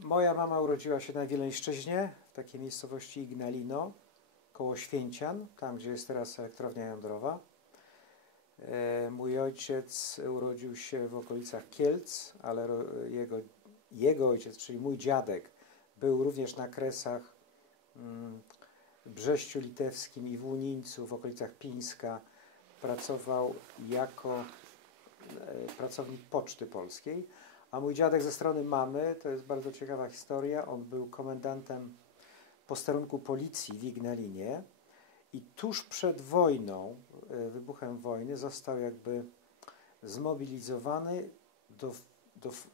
Moja mama urodziła się na Wileńszczyźnie, w takiej miejscowości Ignalino, koło Święcian, tam gdzie jest teraz elektrownia jądrowa. Mój ojciec urodził się w okolicach Kielc, ale jego ojciec, czyli mój dziadek, był również na Kresach, w Brześciu Litewskim i w Łunińcu, w okolicach Pińska. Pracował jako pracownik Poczty Polskiej. A mój dziadek ze strony mamy, to jest bardzo ciekawa historia, on był komendantem posterunku policji w Ignalinie i tuż przed wojną, wybuchem wojny, został jakby zmobilizowany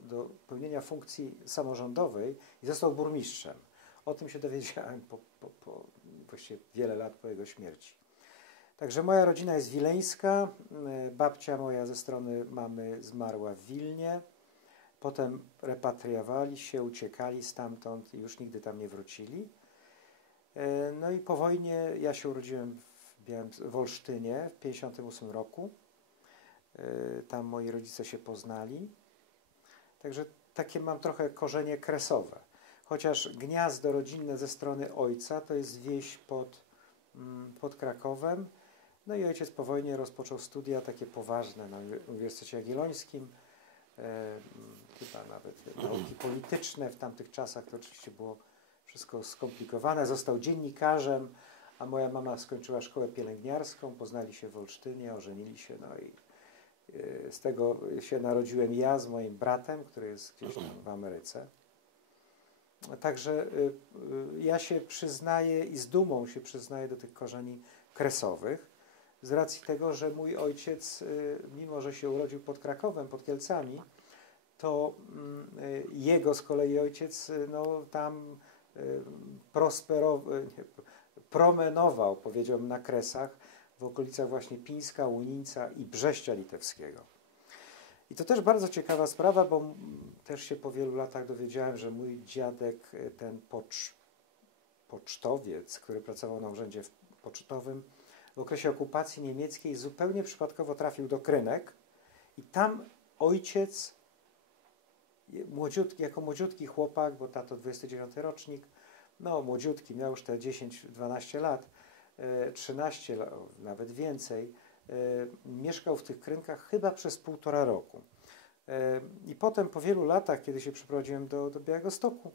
do pełnienia funkcji samorządowej i został burmistrzem. O tym się dowiedziałem właściwie wiele lat po jego śmierci. Także moja rodzina jest wileńska, babcia moja ze strony mamy zmarła w Wilnie, potem repatriowali się, uciekali stamtąd i już nigdy tam nie wrócili. No i po wojnie ja się urodziłem w Olsztynie w 1958 roku. Tam moi rodzice się poznali. Także takie mam trochę korzenie kresowe. Chociaż gniazdo rodzinne ze strony ojca to jest wieś pod Krakowem. No i ojciec po wojnie rozpoczął studia takie poważne na Uniwersytecie Jagiellońskim. Chyba nawet nauki polityczne. W tamtych czasach to oczywiście było wszystko skomplikowane. Został dziennikarzem, a moja mama skończyła szkołę pielęgniarską. Poznali się w Olsztynie, ożenili się. No i z tego się narodziłem ja z moim bratem, który jest gdzieś tam w Ameryce. Także ja się przyznaję i z dumą się przyznaję do tych korzeni kresowych, z racji tego, że mój ojciec, mimo że się urodził pod Krakowem, pod Kielcami, to jego z kolei ojciec no, tam promenował, powiedziałbym, na Kresach, w okolicach właśnie Pińska, Łunica i Brześcia Litewskiego. I to też bardzo ciekawa sprawa, bo też się po wielu latach dowiedziałem, że mój dziadek, ten pocztowiec, który pracował na urzędzie pocztowym, w okresie okupacji niemieckiej zupełnie przypadkowo trafił do Krynek i tam ojciec, jako młodziutki chłopak, bo tato 29 rocznik, no młodziutki, miał już te 10-12 lat, 13 lat, nawet więcej, mieszkał w tych Krynkach chyba przez 1,5 roku. I potem po wielu latach, kiedy się przeprowadziłem do Białegostoku,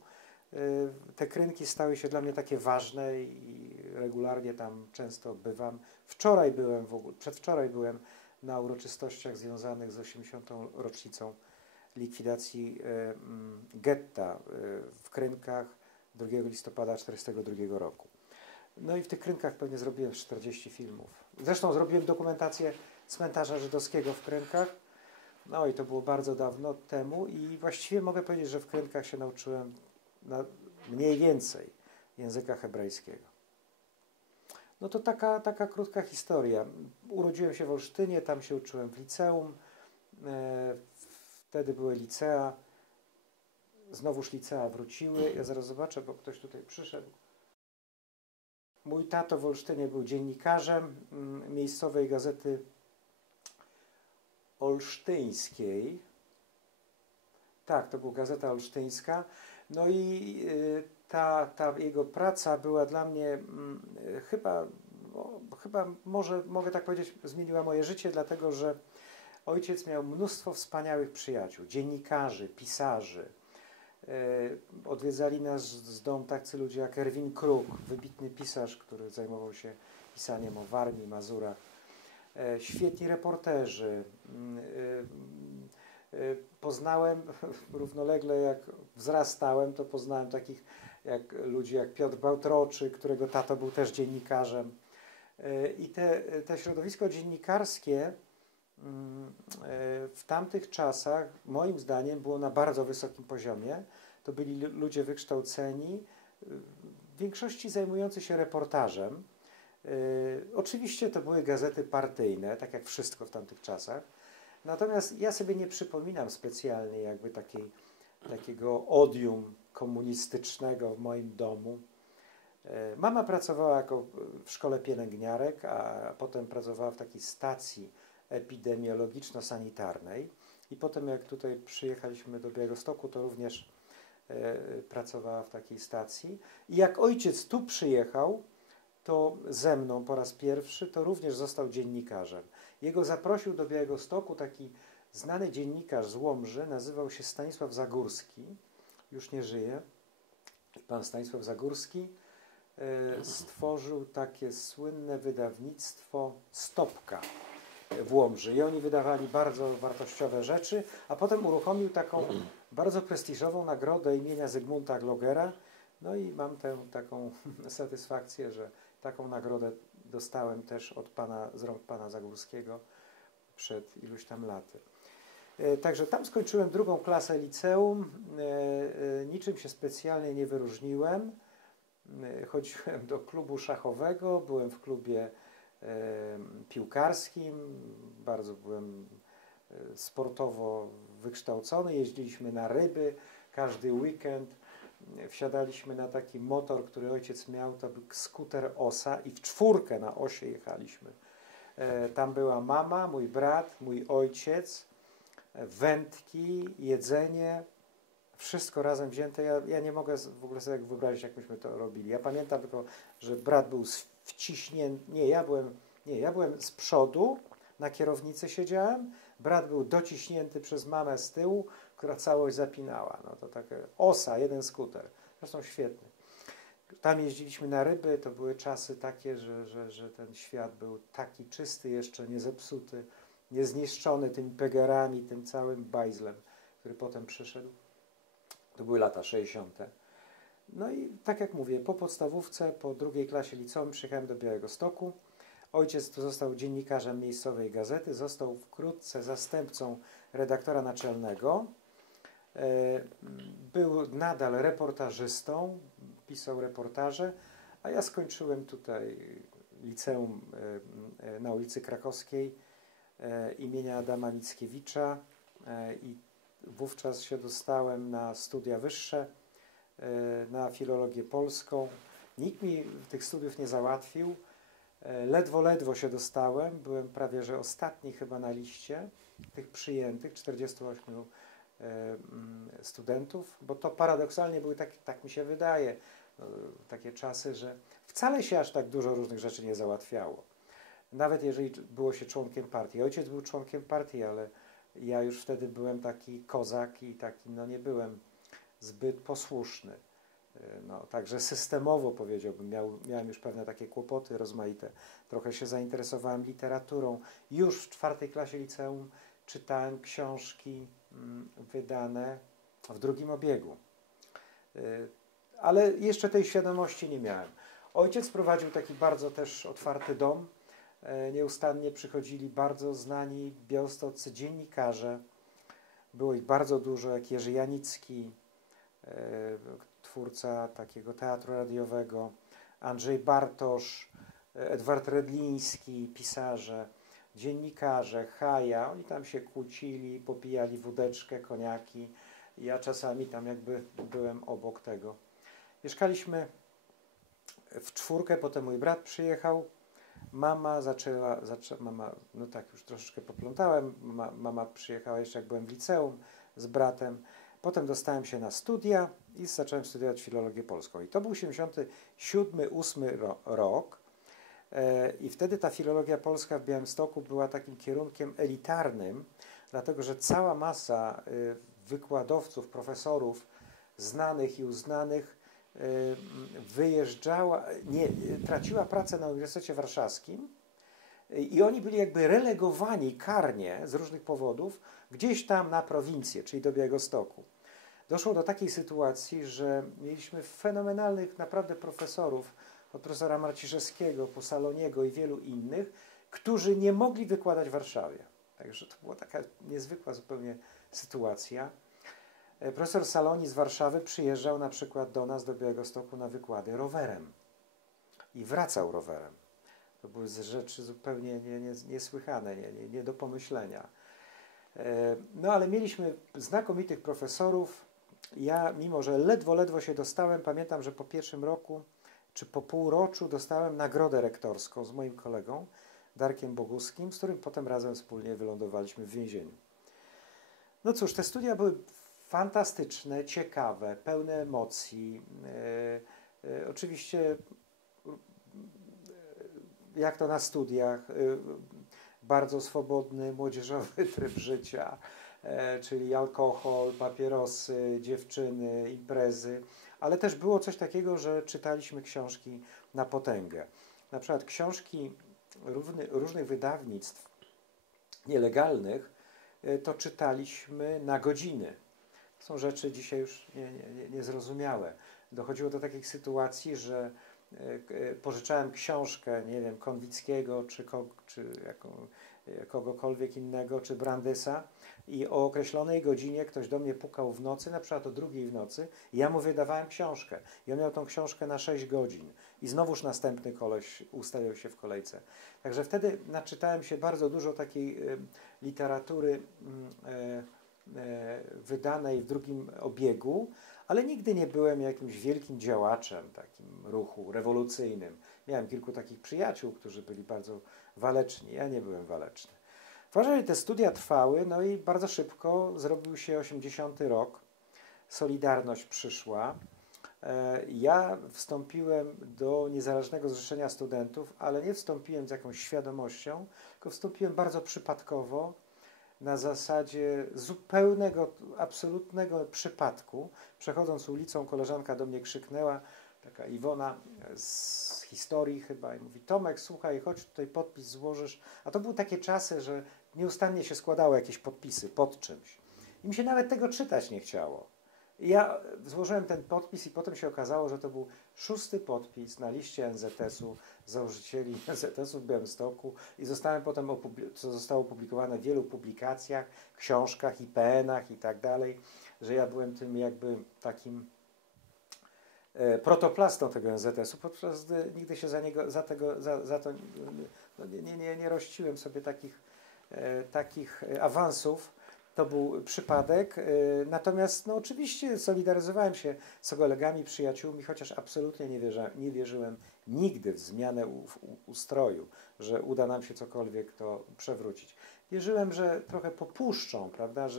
te Krynki stały się dla mnie takie ważne i regularnie tam często bywam. Przedwczoraj byłem na uroczystościach związanych z 80. rocznicą likwidacji getta w Krynkach 2 listopada 1942 roku. No i w tych Krynkach pewnie zrobiłem 40 filmów. Zresztą zrobiłem dokumentację cmentarza żydowskiego w Krynkach. No i to było bardzo dawno temu i właściwie mogę powiedzieć, że w Krynkach się nauczyłem mniej więcej języka hebrajskiego. No to taka krótka historia. Urodziłem się w Olsztynie, tam się uczyłem w liceum. Wtedy były licea. Znowuż licea wróciły. Ja zaraz zobaczę, bo ktoś tutaj przyszedł. Mój tato w Olsztynie był dziennikarzem miejscowej gazety olsztyńskiej. Tak, to była Gazeta Olsztyńska. No i ta jego praca była dla mnie chyba może mogę tak powiedzieć, zmieniła moje życie, dlatego że ojciec miał mnóstwo wspaniałych przyjaciół, dziennikarzy, pisarzy. Odwiedzali nas z domu tacy ludzie jak Erwin Kruk, wybitny pisarz, który zajmował się pisaniem o Warmii, Mazurach. Świetni reporterzy. Poznałem równolegle, jak wzrastałem, to poznałem takich ludzi jak Piotr Bałtroczy, którego tato był też dziennikarzem. I te środowisko dziennikarskie w tamtych czasach, moim zdaniem, było na bardzo wysokim poziomie. To byli ludzie wykształceni, w większości zajmujący się reportażem. Oczywiście to były gazety partyjne, tak jak wszystko w tamtych czasach. Natomiast ja sobie nie przypominam specjalnie jakby takiego odium komunistycznego w moim domu. Mama pracowała w szkole pielęgniarek, a potem pracowała w takiej stacji epidemiologiczno-sanitarnej. I potem jak tutaj przyjechaliśmy do Białegostoku, to również pracowała w takiej stacji. I jak ojciec tu przyjechał, to ze mną po raz pierwszy, to również został dziennikarzem. Jego zaprosił do Białegostoku taki znany dziennikarz z Łomży, nazywał się Stanisław Zagórski, już nie żyje. Pan Stanisław Zagórski stworzył takie słynne wydawnictwo Stopka w Łomży i oni wydawali bardzo wartościowe rzeczy, a potem uruchomił taką bardzo prestiżową nagrodę imienia Zygmunta Glogera. No i mam tę taką satysfakcję, że taką nagrodę dostałem też z rąk pana Zagórskiego przed iluś tam laty. Także tam skończyłem 2. klasę liceum, niczym się specjalnie nie wyróżniłem. Chodziłem do klubu szachowego, byłem w klubie piłkarskim, bardzo byłem sportowo wykształcony, jeździliśmy na ryby każdy weekend, wsiadaliśmy na taki motor, który ojciec miał, to był skuter Osa i w 4 na Osie jechaliśmy. Tam była mama, mój brat, mój ojciec, wędki, jedzenie, wszystko razem wzięte. Ja nie mogę w ogóle sobie wyobrazić, jak myśmy to robili. Ja pamiętam tylko, że brat był wciśnięty, ja byłem z przodu, na kierownicy siedziałem, brat był dociśnięty przez mamę z tyłu, która całość zapinała. No to takie Osa, jeden skuter. Zresztą świetny. Tam jeździliśmy na ryby, to były czasy takie, że ten świat był taki czysty, jeszcze nie zepsuty, niezniszczony tymi pegerami, tym całym bajzlem, który potem przyszedł. To były lata 60. No i tak jak mówię, po podstawówce, po 2. klasie liceum przyjechałem do Białegostoku. Ojciec tu został dziennikarzem miejscowej gazety, został wkrótce zastępcą redaktora naczelnego. Był nadal reportażystą, pisał reportaże, a ja skończyłem tutaj liceum na ulicy Krakowskiej imienia Adama Mickiewicza i wówczas się dostałem na studia wyższe, na filologię polską. Nikt mi tych studiów nie załatwił. Ledwo się dostałem. Byłem prawie że ostatni chyba na liście tych przyjętych, 48 studentów, bo to paradoksalnie były tak mi się wydaje, takie czasy, że wcale się aż tak dużo różnych rzeczy nie załatwiało. Nawet jeżeli było się członkiem partii. Ojciec był członkiem partii, ale ja już wtedy byłem taki kozak i taki, no nie byłem zbyt posłuszny. No, także systemowo powiedziałbym, miałem już pewne takie kłopoty rozmaite. Trochę się zainteresowałem literaturą. Już w 4. klasie liceum czytałem książki wydane w 2. obiegu. Ale jeszcze tej świadomości nie miałem. Ojciec prowadził taki bardzo też otwarty dom. Nieustannie przychodzili bardzo znani białostoccy dziennikarze. Było ich bardzo dużo, jak Jerzy Janicki, twórca takiego teatru radiowego, Andrzej Bartosz, Edward Redliński, pisarze, dziennikarze, Haja. Oni tam się kłócili, popijali wódeczkę, koniaki. Ja czasami tam jakby byłem obok tego. Mieszkaliśmy w 4, potem mój brat przyjechał. Mama no tak, już troszeczkę poplątałem. Mama przyjechała jeszcze jak byłem w liceum z bratem. Potem dostałem się na studia i zacząłem studiować filologię polską. I to był 77-8 rok. I wtedy ta filologia polska w Białymstoku była takim kierunkiem elitarnym, dlatego że cała masa wykładowców, profesorów znanych i uznanych wyjeżdżała, traciła pracę na Uniwersytecie Warszawskim i oni byli jakby relegowani karnie z różnych powodów gdzieś tam na prowincję, czyli do Białegostoku. Doszło do takiej sytuacji, że mieliśmy fenomenalnych naprawdę profesorów, od profesora Marciszewskiego po Saloniego i wielu innych, którzy nie mogli wykładać w Warszawie. Także to była taka niezwykła zupełnie sytuacja. Profesor Saloni z Warszawy przyjeżdżał na przykład do nas, do Białegostoku na wykłady rowerem i wracał rowerem. To były rzeczy zupełnie niesłychane, nie do pomyślenia. No ale mieliśmy znakomitych profesorów. Ja, mimo że ledwo się dostałem, pamiętam, że po 1. roku czy po półroczu dostałem nagrodę rektorską z moim kolegą Darkiem Boguskim, z którym potem razem wspólnie wylądowaliśmy w więzieniu. No cóż, te studia były fantastyczne, ciekawe, pełne emocji. Oczywiście, jak to na studiach, bardzo swobodny, młodzieżowy tryb życia, czyli alkohol, papierosy, dziewczyny, imprezy, ale też było coś takiego, że czytaliśmy książki na potęgę. Na przykład książki różnych wydawnictw nielegalnych to czytaliśmy na godziny. Są rzeczy dzisiaj już niezrozumiałe. Dochodziło do takich sytuacji, że pożyczałem książkę, nie wiem, Konwickiego, czy kogokolwiek innego, czy Brandysa i o określonej godzinie ktoś do mnie pukał w nocy, na przykład o 2:00 w nocy, i ja mu wydawałem książkę. I on miał tą książkę na 6 godzin. I znowuż następny koleś ustawiał się w kolejce. Także wtedy naczytałem się bardzo dużo takiej literatury wydanej w drugim obiegu, ale nigdy nie byłem jakimś wielkim działaczem takim ruchu rewolucyjnym. Miałem kilku takich przyjaciół, którzy byli bardzo waleczni. Ja nie byłem waleczny. W Warszawie te studia trwały, no i bardzo szybko zrobił się 80 rok. Solidarność przyszła. Ja wstąpiłem do Niezależnego Zrzeszenia Studentów, ale nie wstąpiłem z jakąś świadomością, tylko wstąpiłem bardzo przypadkowo, na zasadzie zupełnego, absolutnego przypadku. Przechodząc ulicą, koleżanka do mnie krzyknęła, taka Iwona z historii chyba, i mówi: Tomek, słuchaj, chodź tutaj, podpis złożysz. A to były takie czasy, że nieustannie się składało jakieś podpisy pod czymś. I mi się nawet tego czytać nie chciało. I ja złożyłem ten podpis i potem się okazało, że to był 6. podpis na liście NZS-u, założycieli NZS-u w Białymstoku, i zostałem potem, co zostało opublikowane w wielu publikacjach, książkach, IPN-ach i tak dalej, że ja byłem tym jakby takim protoplastą tego NZS-u, podczas gdy nigdy się za to nie rościłem sobie takich awansów. To był przypadek, natomiast no, oczywiście solidaryzowałem się z kolegami, przyjaciółmi, chociaż absolutnie nie wierzyłem nigdy w zmianę ustroju, że uda nam się cokolwiek to przewrócić. Wierzyłem, że trochę popuszczą, prawda,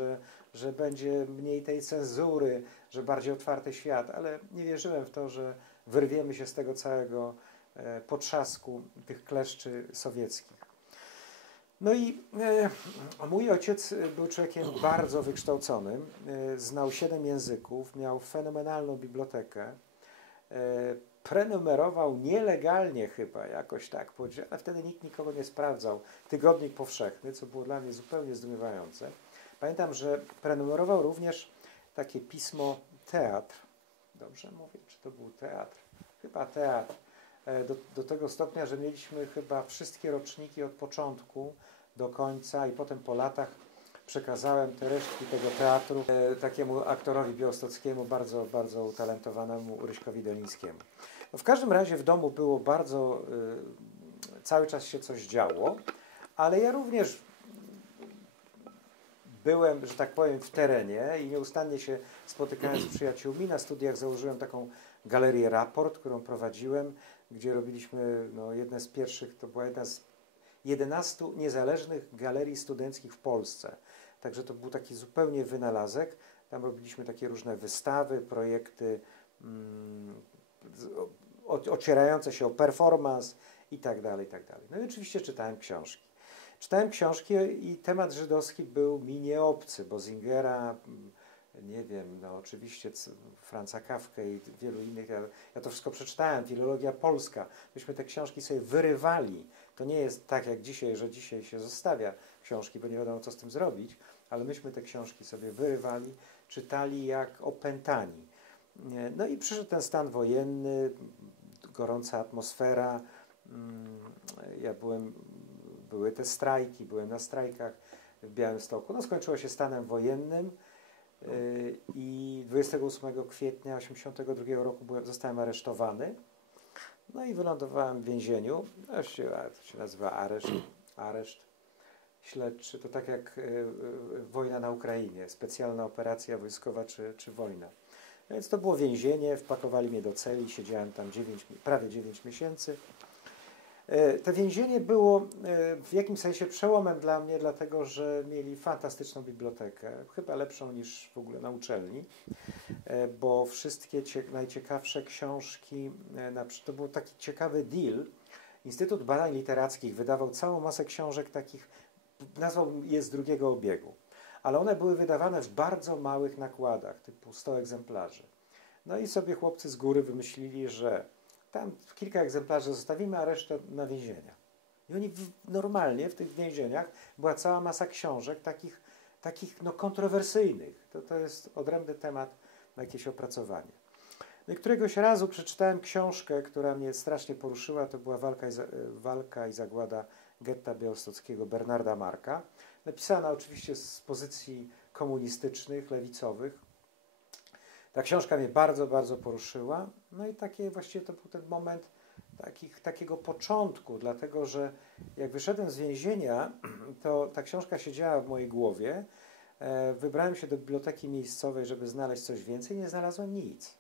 że będzie mniej tej cenzury, że bardziej otwarty świat, ale nie wierzyłem w to, że wyrwiemy się z tego całego potrzasku tych kleszczy sowieckich. No i mój ojciec był człowiekiem bardzo wykształconym, znał 7 języków, miał fenomenalną bibliotekę, prenumerował nielegalnie chyba, jakoś tak, ale wtedy nikt nikogo nie sprawdzał, Tygodnik Powszechny, co było dla mnie zupełnie zdumiewające. Pamiętam, że prenumerował również takie pismo Teatr. Dobrze mówię, czy to był Teatr? Chyba Teatr. Do tego stopnia, że mieliśmy chyba wszystkie roczniki od początku do końca i potem po latach przekazałem te resztki tego teatru takiemu aktorowi białostockiemu, bardzo, bardzo utalentowanemu Ryśkowi Dolińskiemu. No, w każdym razie w domu było bardzo, cały czas się coś działo, ale ja również byłem, że tak powiem, w terenie i nieustannie się spotykałem z przyjaciółmi. Na studiach założyłem taką galerię Raport, którą prowadziłem, gdzie robiliśmy jedne z pierwszych, to była jedna z 11 niezależnych galerii studenckich w Polsce. Także to był taki zupełnie wynalazek. Tam robiliśmy takie różne wystawy, projekty ocierające się o performance i tak dalej, i tak dalej. No i oczywiście czytałem książki. Czytałem książki i temat żydowski był mi nieobcy, bo Zingera, nie wiem, no oczywiście Franza Kafkę i wielu innych, ja to wszystko przeczytałem, filologia polska. Myśmy te książki sobie wyrywali. To nie jest tak jak dzisiaj, że dzisiaj się zostawia książki, bo nie wiadomo, co z tym zrobić, ale myśmy te książki sobie wyrywali, czytali jak opętani. No i przyszedł ten stan wojenny, gorąca atmosfera, były te strajki, byłem na strajkach w Białymstoku. No skończyło się stanem wojennym i 28 kwietnia 1982 roku zostałem aresztowany. No i wylądowałem w więzieniu. To się nazywa areszt śledczy. To tak jak wojna na Ukrainie, specjalna operacja wojskowa czy wojna. Więc to było więzienie, wpakowali mnie do celi, siedziałem tam prawie 9 miesięcy. To więzienie było w jakimś sensie przełomem dla mnie, dlatego że mieli fantastyczną bibliotekę, chyba lepszą niż w ogóle na uczelni, bo wszystkie najciekawsze książki, to był taki ciekawy deal. Instytut Badań Literackich wydawał całą masę książek takich, nazwał je z drugiego obiegu, ale one były wydawane w bardzo małych nakładach, typu 100 egzemplarzy. No i sobie chłopcy z góry wymyślili, że tam kilka egzemplarzy zostawimy, a resztę na więzienia. I oni normalnie w tych więzieniach była cała masa książek takich no, kontrowersyjnych. To jest odrębny temat na jakieś opracowanie. No i któregoś razu przeczytałem książkę, która mnie strasznie poruszyła. To była Walka i zagłada getta białostockiego Bernarda Marka. Napisana oczywiście z pozycji komunistycznych, lewicowych. Ta książka mnie bardzo, bardzo poruszyła. No i właściwie to był ten moment takiego początku, dlatego że jak wyszedłem z więzienia, to ta książka siedziała w mojej głowie. Wybrałem się do biblioteki miejscowej, żeby znaleźć coś więcej. Nie znalazłem nic.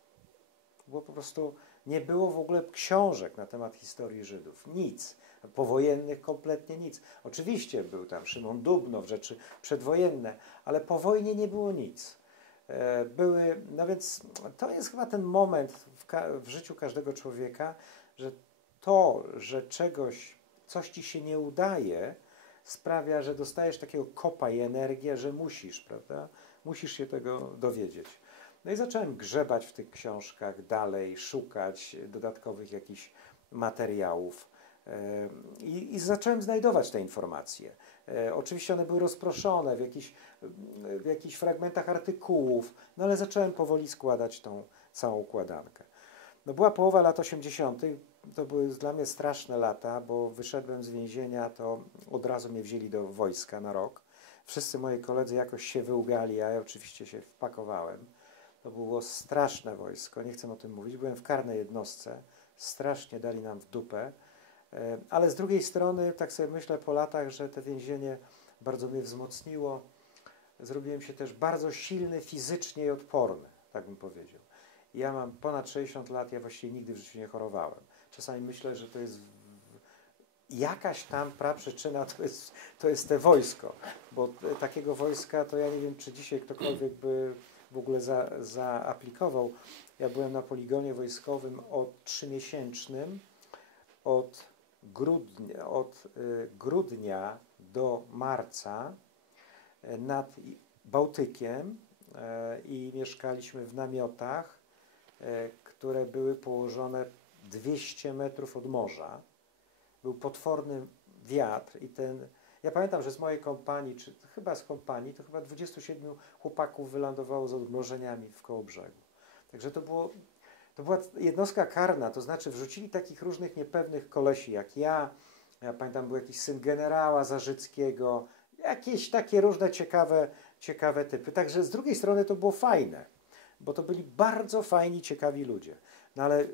Było po prostu, nie było w ogóle książek na temat historii Żydów. Nic. Powojennych kompletnie nic. Oczywiście był tam Szymon Dubnow, rzeczy przedwojenne, ale po wojnie nie było nic. No więc to jest chyba ten moment w życiu każdego człowieka, że to, że coś ci się nie udaje, sprawia, że dostajesz takiego kopa i energię, że musisz, prawda? Musisz się tego dowiedzieć. No i zacząłem grzebać w tych książkach dalej, szukać dodatkowych jakichś materiałów i zacząłem znajdować te informacje. Oczywiście one były rozproszone w jakichś fragmentach artykułów, no ale zacząłem powoli składać tą całą układankę. No była połowa lat 80., to były dla mnie straszne lata, bo wyszedłem z więzienia, to od razu mnie wzięli do wojska na rok. Wszyscy moi koledzy jakoś się wyugali, a ja oczywiście się wpakowałem. To było straszne wojsko, nie chcę o tym mówić. Byłem w karnej jednostce, strasznie dali nam w dupę, ale z drugiej strony, tak sobie myślę po latach, że to więzienie bardzo mnie wzmocniło. Zrobiłem się też bardzo silny fizycznie i odporny, tak bym powiedział. Ja mam ponad 60 lat, ja właściwie nigdy w życiu nie chorowałem. Czasami myślę, że to jest jakaś tam praprzyczyna, to jest te wojsko, bo takiego wojska to ja nie wiem, czy dzisiaj ktokolwiek by w ogóle zaaplikował. Ja byłem na poligonie wojskowym od 3-miesięcznym, od grudnia do marca nad Bałtykiem i mieszkaliśmy w namiotach, które były położone 200 metrów od morza. Był potworny wiatr i ja pamiętam, że z mojej kompanii, czy chyba z kompanii, to chyba 27 chłopaków wylądowało z odmrożeniami w Kołobrzegu. Także to była jednostka karna, to znaczy wrzucili takich różnych niepewnych kolesi jak ja pamiętam, był jakiś syn generała Zarzyckiego, jakieś takie różne ciekawe typy. Także z drugiej strony to było fajne, bo to byli bardzo fajni, ciekawi ludzie. No ale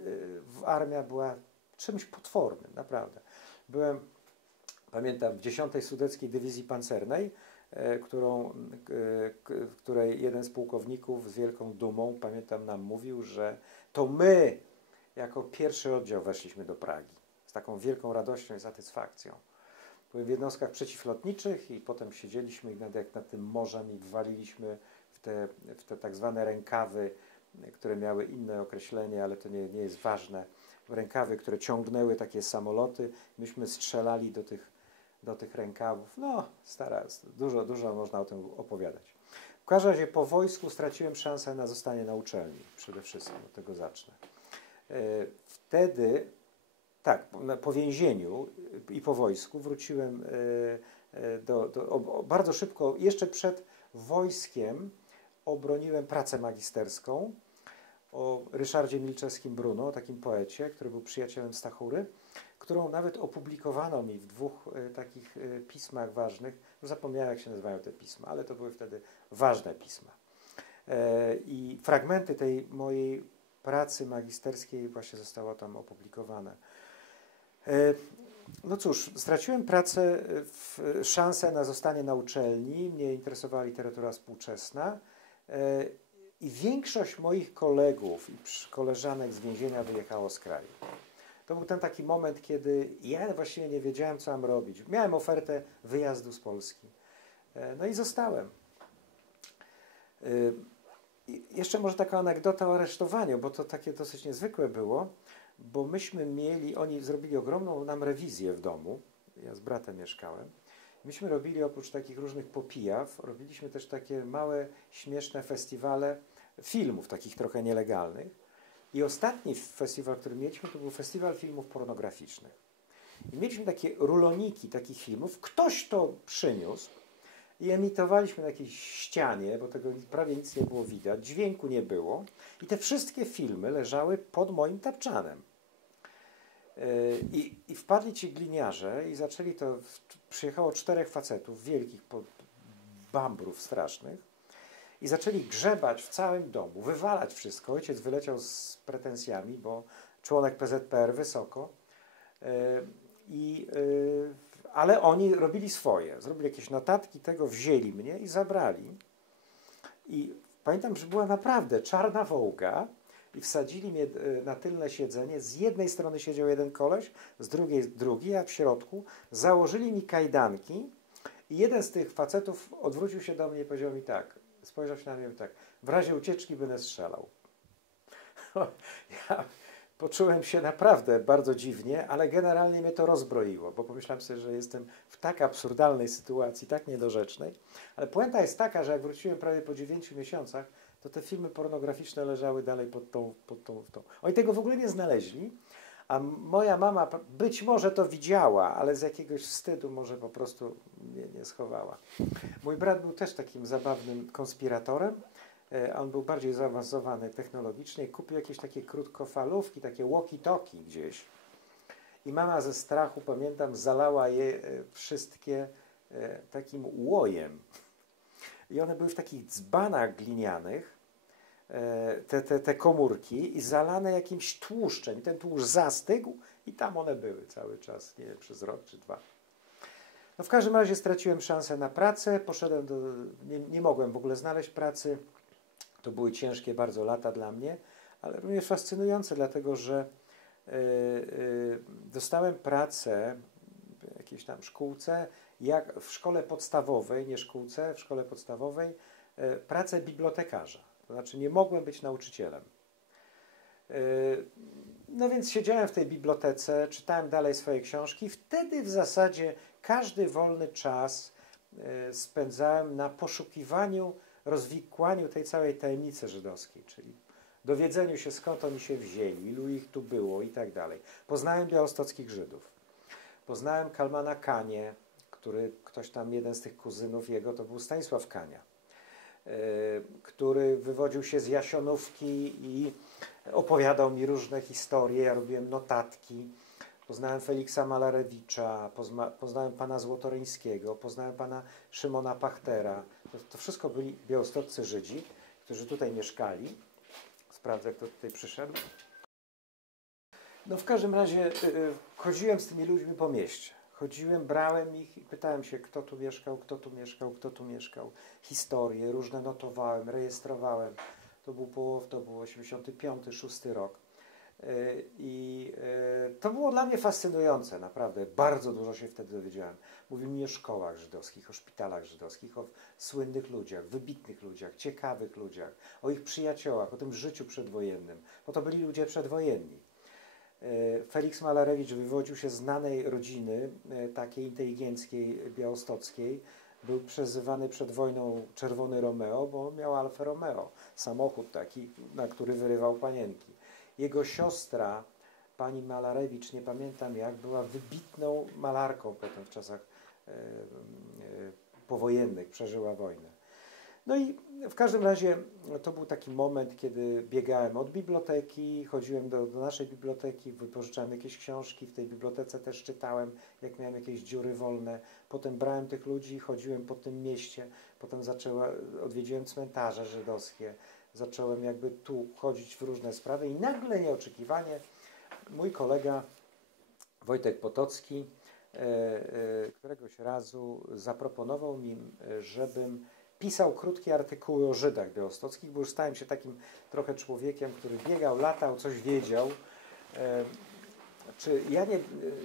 armia była czymś potwornym, naprawdę. Pamiętam, w 10. Sudeckiej Dywizji Pancernej, której jeden z pułkowników z wielką dumą, pamiętam, nam mówił, że to my jako pierwszy oddział weszliśmy do Pragi. Z taką wielką radością i satysfakcją. Byłem w jednostkach przeciwlotniczych i potem siedzieliśmy jak nad tym morzem i wwaliliśmy w te tak zwane rękawy, które miały inne określenie, ale to nie jest ważne. Rękawy, które ciągnęły takie samoloty. Myśmy strzelali do tych rękawów. No, dużo można o tym opowiadać. W każdym razie po wojsku straciłem szansę na zostanie na uczelni. Przede wszystkim od tego zacznę. Wtedy, tak, po więzieniu i po wojsku wróciłem bardzo szybko, jeszcze przed wojskiem obroniłem pracę magisterską o Ryszardzie Milczewskim-Bruno, takim poecie, który był przyjacielem Stachury, którą nawet opublikowano mi w 2 takich pismach ważnych. Już zapomniałem, jak się nazywają te pisma, ale to były wtedy ważne pisma. I fragmenty tej mojej pracy magisterskiej właśnie zostało tam opublikowane. No cóż, straciłem pracę, szansę na zostanie na uczelni, mnie interesowała literatura współczesna i większość moich kolegów i koleżanek z więzienia wyjechało z kraju. to był ten taki moment, kiedy ja właściwie nie wiedziałem, co mam robić. Miałem ofertę wyjazdu z Polski. No i zostałem. Jeszcze może taka anegdota o aresztowaniu, bo to takie dosyć niezwykłe było, bo myśmy mieli, oni zrobili ogromną nam rewizję w domu, ja z bratem mieszkałem. Myśmy robili oprócz takich różnych popijaw, robiliśmy też takie małe, śmieszne festiwale filmów, takich trochę nielegalnych. I ostatni festiwal, który mieliśmy, to był festiwal filmów pornograficznych. I mieliśmy takie ruloniki takich filmów, ktoś to przyniósł i emitowaliśmy na jakiejś ścianie, bo tego prawie nic nie było widać, dźwięku nie było i te wszystkie filmy leżały pod moim tapczanem. I wpadli ci gliniarze i zaczęli to, przyjechało 4 facetów, wielkich bambrów strasznych i zaczęli grzebać w całym domu, wywalać wszystko. Ojciec wyleciał z pretensjami, bo członek PZPR wysoko, ale oni robili swoje. Zrobili jakieś notatki tego, wzięli mnie i zabrali. I pamiętam, że była naprawdę czarna wołga i wsadzili mnie na tylne siedzenie. Z jednej strony siedział jeden koleś, z drugiej drugi, a w środku założyli mi kajdanki i jeden z tych facetów odwrócił się do mnie i powiedział mi tak, spojrzał się na mnie i tak, w razie ucieczki będę strzelał. Ja poczułem się naprawdę bardzo dziwnie, ale generalnie mnie to rozbroiło, bo pomyślałem sobie, że jestem w tak absurdalnej sytuacji, tak niedorzecznej. Ale puenta jest taka, że jak wróciłem prawie po 9 miesiącach, to te filmy pornograficzne leżały dalej pod tą. Oni tego w ogóle nie znaleźli, a moja mama być może to widziała, ale z jakiegoś wstydu może po prostu nie schowała. Mój brat był też takim zabawnym konspiratorem. On był bardziej zaawansowany technologicznie. Kupił jakieś takie krótkofalówki, takie walkie-talkie gdzieś. I mama ze strachu, pamiętam, zalała je wszystkie takim łojem. I one były w takich dzbanach glinianych, te komórki, i zalane jakimś tłuszczem. I ten tłuszcz zastygł i tam one były cały czas, nie wiem, przez rok czy 2. No w każdym razie straciłem szansę na pracę, poszedłem nie mogłem w ogóle znaleźć pracy. To były ciężkie bardzo lata dla mnie, ale również fascynujące, dlatego że dostałem pracę w jakiejś tam szkółce, jak w szkole podstawowej, nie szkółce, w szkole podstawowej, pracę bibliotekarza. To znaczy nie mogłem być nauczycielem. No więc siedziałem w tej bibliotece, czytałem dalej swoje książki. Wtedy w zasadzie każdy wolny czas spędzałem na poszukiwaniu, rozwikłaniu tej całej tajemnicy żydowskiej, czyli dowiedzeniu się, skąd oni się wzięli, ilu ich tu było i tak dalej. Poznałem białostockich Żydów. Poznałem Kalmana Kanie, który ktoś tam, jeden z tych kuzynów jego, to był Stanisław Kania, który wywodził się z Jasionówki i opowiadał mi różne historie, ja robiłem notatki. Poznałem Feliksa Malarewicza, poznałem pana Złotoryńskiego, poznałem pana Szymona Pachtera. To wszystko byli białostoccy Żydzi, którzy tutaj mieszkali. Sprawdzę, kto tutaj przyszedł. No w każdym razie chodziłem z tymi ludźmi po mieście. Chodziłem, brałem ich i pytałem się, kto tu mieszkał, kto tu mieszkał, kto tu mieszkał. Historie różne notowałem, rejestrowałem. To był 85, 6 rok. I to było dla mnie fascynujące, naprawdę. Bardzo dużo się wtedy dowiedziałem. Mówili mi o szkołach żydowskich, o szpitalach żydowskich, o słynnych ludziach, wybitnych ludziach, ciekawych ludziach, o ich przyjaciołach, o tym życiu przedwojennym, bo to byli ludzie przedwojenni. Feliks Malarewicz wywodził się z znanej rodziny, takiej inteligenckiej, białostockiej. Był przezywany przed wojną Czerwony Romeo, bo miał Alfa Romeo, samochód taki, na który wyrywał panienki. Jego siostra, pani Malarewicz, nie pamiętam jak, była wybitną malarką potem w czasach powojennych, przeżyła wojnę. No i w każdym razie to był taki moment, kiedy biegałem od biblioteki, chodziłem do naszej biblioteki, wypożyczałem jakieś książki, w tej bibliotece też czytałem, jak miałem jakieś dziury wolne. Potem brałem tych ludzi, chodziłem po tym mieście, potem odwiedziłem cmentarze żydowskie, zacząłem jakby tu chodzić w różne sprawy i nagle nieoczekiwanie mój kolega Wojtek Potocki któregoś razu zaproponował mi, żebym pisał krótkie artykuły o Żydach białostockich, bo już stałem się takim trochę człowiekiem, który biegał, latał, coś wiedział. czy ja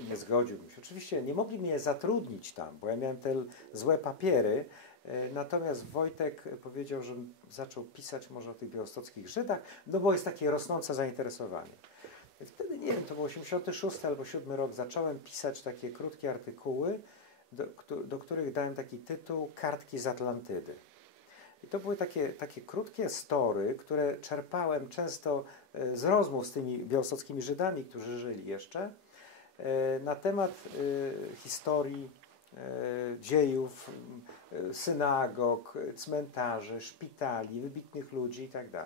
nie zgodziłbym się. Oczywiście nie mogli mnie zatrudnić tam, bo ja miałem te złe papiery. Natomiast Wojtek powiedział, że zaczął pisać może o tych białostockich Żydach, no bo jest takie rosnące zainteresowanie. I wtedy, nie wiem, to był 86 albo 7 rok, zacząłem pisać takie krótkie artykuły, do których dałem taki tytuł Kartki z Atlantydy. I to były takie krótkie story, które czerpałem często z rozmów z tymi białostockimi Żydami, którzy żyli jeszcze, na temat historii, dziejów, synagog, cmentarzy, szpitali, wybitnych ludzi itd.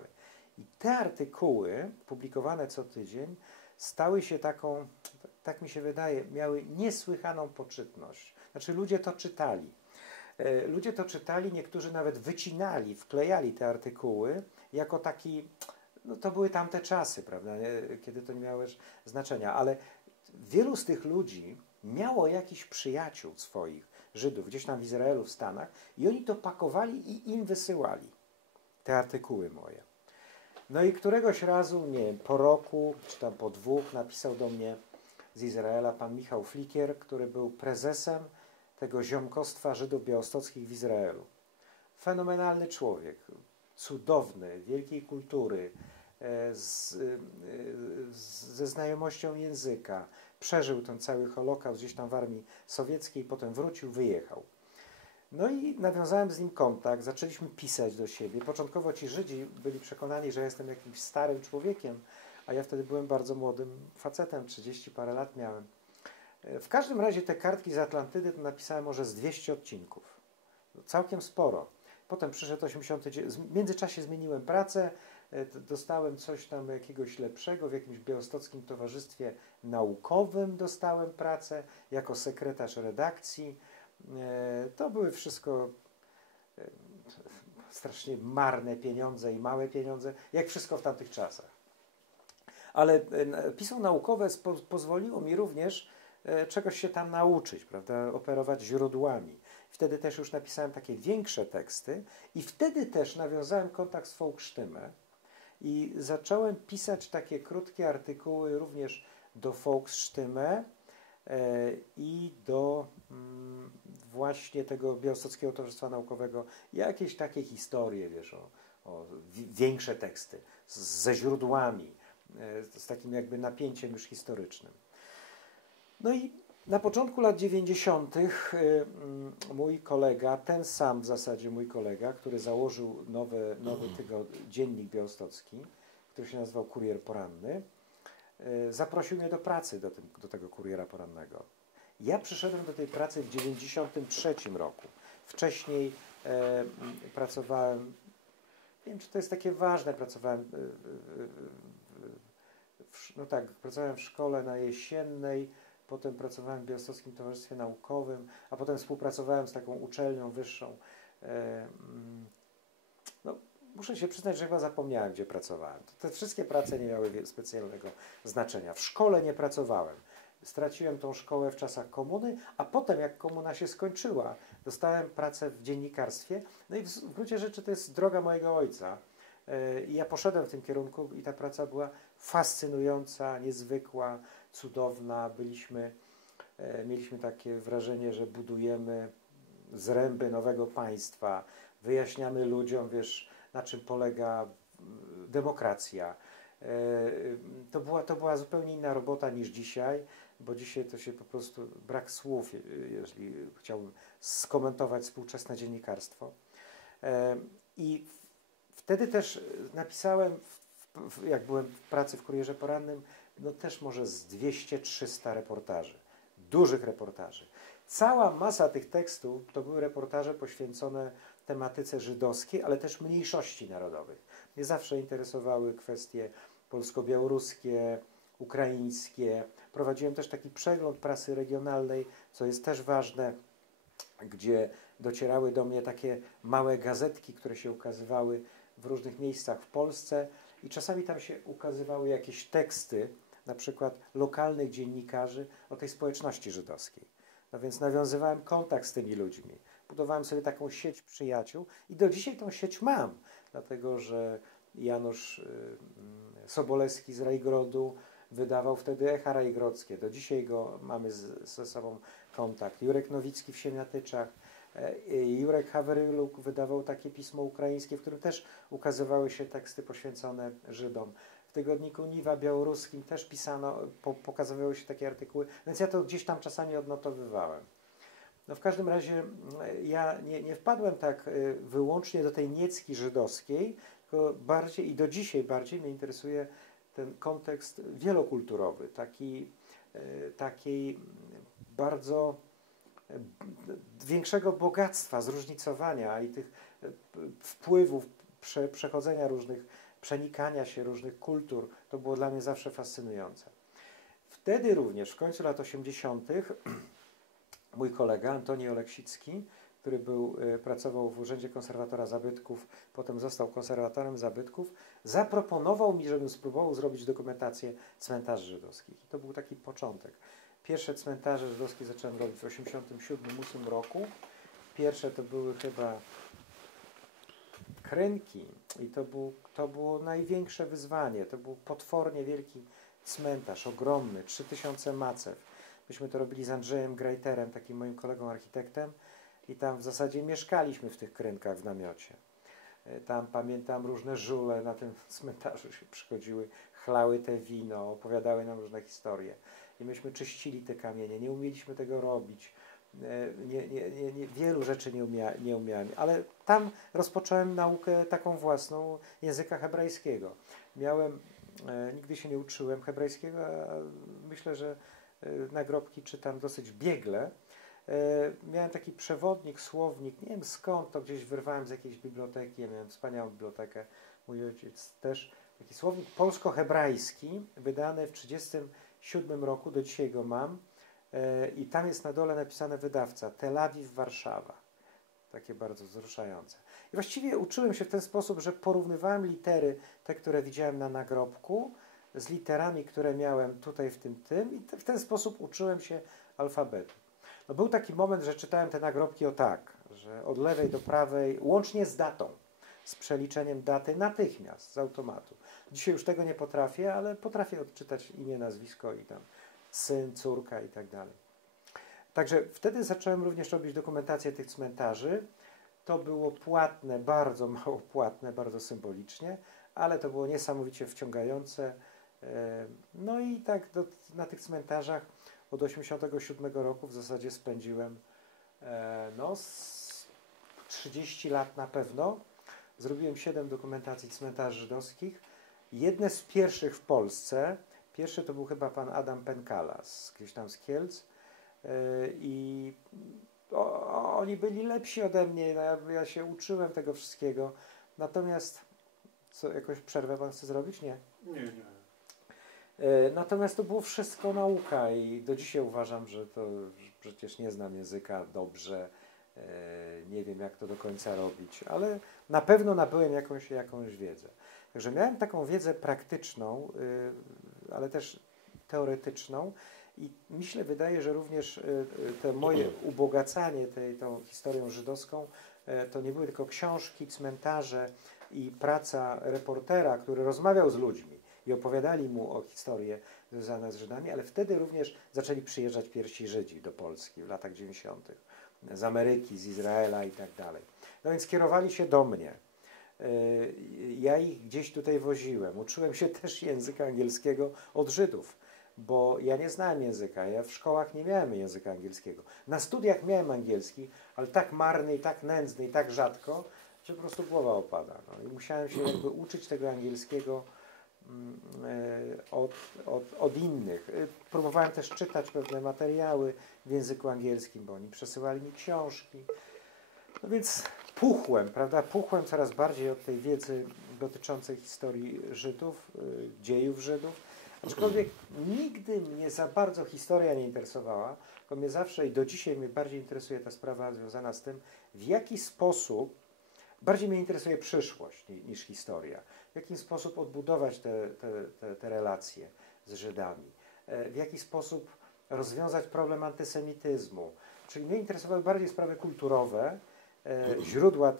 I te artykuły, publikowane co tydzień, stały się taką, tak mi się wydaje, miały niesłychaną poczytność. Znaczy ludzie to czytali. Ludzie to czytali, niektórzy nawet wycinali, wklejali te artykuły jako taki, no to były tamte czasy, prawda, kiedy to nie miało znaczenia, ale wielu z tych ludzi miało jakichś przyjaciół swoich, Żydów, gdzieś tam w Izraelu, w Stanach i oni to pakowali i im wysyłali, te artykuły moje. No i któregoś razu, nie wiem, po roku, czy tam po 2, napisał do mnie z Izraela pan Michał Flikier, który był prezesem tego ziomkostwa Żydów białostockich w Izraelu. Fenomenalny człowiek, cudowny, wielkiej kultury, ze znajomością języka. Przeżył ten cały Holokaust gdzieś tam w armii sowieckiej, potem wrócił, wyjechał. No i nawiązałem z nim kontakt, zaczęliśmy pisać do siebie. Początkowo ci Żydzi byli przekonani, że jestem jakimś starym człowiekiem, a ja wtedy byłem bardzo młodym facetem, 30 parę lat miałem. W każdym razie te Kartki z Atlantydy to napisałem może z 200 odcinków. Całkiem sporo. Potem przyszedł 89. W międzyczasie zmieniłem pracę, dostałem coś tam jakiegoś lepszego, w jakimś białostockim towarzystwie naukowym dostałem pracę jako sekretarz redakcji. To były wszystko strasznie marne pieniądze i małe pieniądze, jak wszystko w tamtych czasach. Ale pismo naukowe pozwoliło mi również czegoś się tam nauczyć, prawda, operować źródłami. Wtedy też już napisałem takie większe teksty i wtedy też nawiązałem kontakt z Volksstimme i zacząłem pisać takie krótkie artykuły również do Volksstimme i do właśnie tego Białostockiego Towarzystwa Naukowego. Jakieś takie historie, wiesz, o większe teksty ze źródłami, z takim jakby napięciem już historycznym. No i na początku lat 90. mój kolega, ten sam w zasadzie mój kolega, który założył nowy dziennik białostocki, który się nazywał Kurier Poranny, zaprosił mnie do pracy do tego Kuriera Porannego. Ja przyszedłem do tej pracy w 93 roku. Wcześniej pracowałem, nie wiem, czy to jest takie ważne, pracowałem pracowałem w szkole na Jesiennej, potem pracowałem w Białostockim Towarzystwie Naukowym, a potem współpracowałem z taką uczelnią wyższą. No, muszę się przyznać, że chyba zapomniałem, gdzie pracowałem. Te wszystkie prace nie miały specjalnego znaczenia. W szkole nie pracowałem. Straciłem tą szkołę w czasach komuny, a potem, jak komuna się skończyła, dostałem pracę w dziennikarstwie. No i w gruncie rzeczy to jest droga mojego ojca. I ja poszedłem w tym kierunku i ta praca była fascynująca, niezwykła, cudowna. Mieliśmy takie wrażenie, że budujemy zręby nowego państwa, wyjaśniamy ludziom, wiesz, na czym polega demokracja. To była zupełnie inna robota niż dzisiaj, bo dzisiaj to się po prostu brak słów, jeżeli chciałbym skomentować współczesne dziennikarstwo. I wtedy też napisałem, jak byłem w pracy w Kurierze Porannym, no też może z 200-300 reportaży, dużych reportaży. Cała masa tych tekstów to były reportaże poświęcone tematyce żydowskiej, ale też mniejszości narodowych. Mnie zawsze interesowały kwestie polsko-białoruskie, ukraińskie. Prowadziłem też taki przegląd prasy regionalnej, co jest też ważne, gdzie docierały do mnie takie małe gazetki, które się ukazywały w różnych miejscach w Polsce i czasami tam się ukazywały jakieś teksty, na przykład lokalnych dziennikarzy o tej społeczności żydowskiej. No więc nawiązywałem kontakt z tymi ludźmi. Budowałem sobie taką sieć przyjaciół i do dzisiaj tą sieć mam, dlatego że Janusz Sobolewski z Rajgrodu, wydawał wtedy Echa Rajgrodzkie. Do dzisiaj mamy ze sobą kontakt. Jurek Nowicki w Siemiatyczach. Jurek Haweryluk wydawał takie pismo ukraińskie, w którym też ukazywały się teksty poświęcone Żydom. W tygodniku Niwa białoruskim też pisano, pokazywały się takie artykuły, więc ja to gdzieś tam czasami odnotowywałem. No w każdym razie ja nie wpadłem tak wyłącznie do tej niecki żydowskiej, tylko bardziej i do dzisiaj bardziej mnie interesuje ten kontekst wielokulturowy, takiej bardzo większego bogactwa, zróżnicowania i tych wpływów, przechodzenia różnych, przenikania się różnych kultur. To było dla mnie zawsze fascynujące. Wtedy również, w końcu lat 80., mój kolega Antoni Oleksicki, który pracował w Urzędzie Konserwatora Zabytków, potem został konserwatorem zabytków, zaproponował mi, żebym spróbował zrobić dokumentację cmentarzy żydowskich. I to był taki początek. Pierwsze cmentarze żydowskie zacząłem robić w 1987-1988 roku. Pierwsze to były chyba Krynki i to było największe wyzwanie. To był potwornie wielki cmentarz, ogromny, 3000 macew. Myśmy to robili z Andrzejem Grejterem, takim moim kolegą architektem i tam w zasadzie mieszkaliśmy w tych Krynkach w namiocie. Tam pamiętam różne żule na tym cmentarzu się przychodziły, chlały te wino, opowiadały nam różne historie. I myśmy czyścili te kamienie, nie umieliśmy tego robić. Wielu rzeczy nie umiałem, ale tam rozpocząłem naukę taką własną języka hebrajskiego. Nigdy się nie uczyłem hebrajskiego, a myślę, że nagrobki czytam dosyć biegle. Miałem taki przewodnik, słownik, nie wiem skąd, to gdzieś wyrwałem z jakiejś biblioteki, ja miałem wspaniałą bibliotekę, mój ojciec też, taki słownik polsko-hebrajski, wydany w 1937 roku, do dzisiaj go mam, i tam jest na dole napisane wydawca, Tel Awiw, Warszawa. Takie bardzo wzruszające. I właściwie uczyłem się w ten sposób, że porównywałem litery, te, które widziałem na nagrobku, z literami, które miałem tutaj w tym i w ten sposób uczyłem się alfabetu. No był taki moment, że czytałem te nagrobki że od lewej do prawej, łącznie z datą, z przeliczeniem daty natychmiast, z automatu. Dzisiaj już tego nie potrafię, ale potrafię odczytać imię, nazwisko i tam syn, córka i tak dalej. Także wtedy zacząłem również robić dokumentację tych cmentarzy. To było płatne, bardzo mało płatne, bardzo symbolicznie, ale to było niesamowicie wciągające. No i tak na tych cmentarzach od 1987 roku w zasadzie spędziłem 30 lat na pewno. Zrobiłem 7 dokumentacji cmentarzy żydowskich. Jedne z pierwszych w Polsce. Pierwszy to był chyba pan Adam Penkala, gdzieś tam z Kielc. I oni byli lepsi ode mnie, ja się uczyłem tego wszystkiego. Natomiast, jakąś przerwę pan chce zrobić? Nie. Nie. Natomiast to było wszystko nauka i do dzisiaj uważam, że przecież nie znam języka dobrze, nie wiem jak to do końca robić, ale na pewno nabyłem jakąś wiedzę. Także miałem taką wiedzę praktyczną, ale też teoretyczną i wydaje, że również te moje ubogacanie tą historią żydowską to nie były tylko książki, cmentarze i praca reportera, który rozmawiał z ludźmi i opowiadali mu o historie związane z Żydami, ale wtedy również zaczęli przyjeżdżać pierwsi Żydzi do Polski w latach 90. z Ameryki, z Izraela i tak dalej. No więc kierowali się do mnie. Ja ich gdzieś tutaj woziłem. Uczyłem się też języka angielskiego od Żydów, bo ja nie znałem języka. Ja w szkołach nie miałem języka angielskiego. Na studiach miałem angielski, ale tak marny i tak nędzny i tak rzadko, że po prostu głowa opada. No. I musiałem się uczyć tego angielskiego od innych. Próbowałem też czytać pewne materiały w języku angielskim, bo oni przesyłali mi książki. No więc puchłem, prawda? Puchłem coraz bardziej od tej wiedzy dotyczącej historii Żydów, dziejów Żydów. Aczkolwiek nigdy mnie za bardzo historia nie interesowała, bo mnie zawsze i do dzisiaj mnie bardziej interesuje ta sprawa związana z tym, w jaki sposób, bardziej mnie interesuje przyszłość niż historia. W jaki sposób odbudować te relacje z Żydami. W jaki sposób rozwiązać problem antysemityzmu. Czyli mnie interesowały bardziej sprawy kulturowe, źródła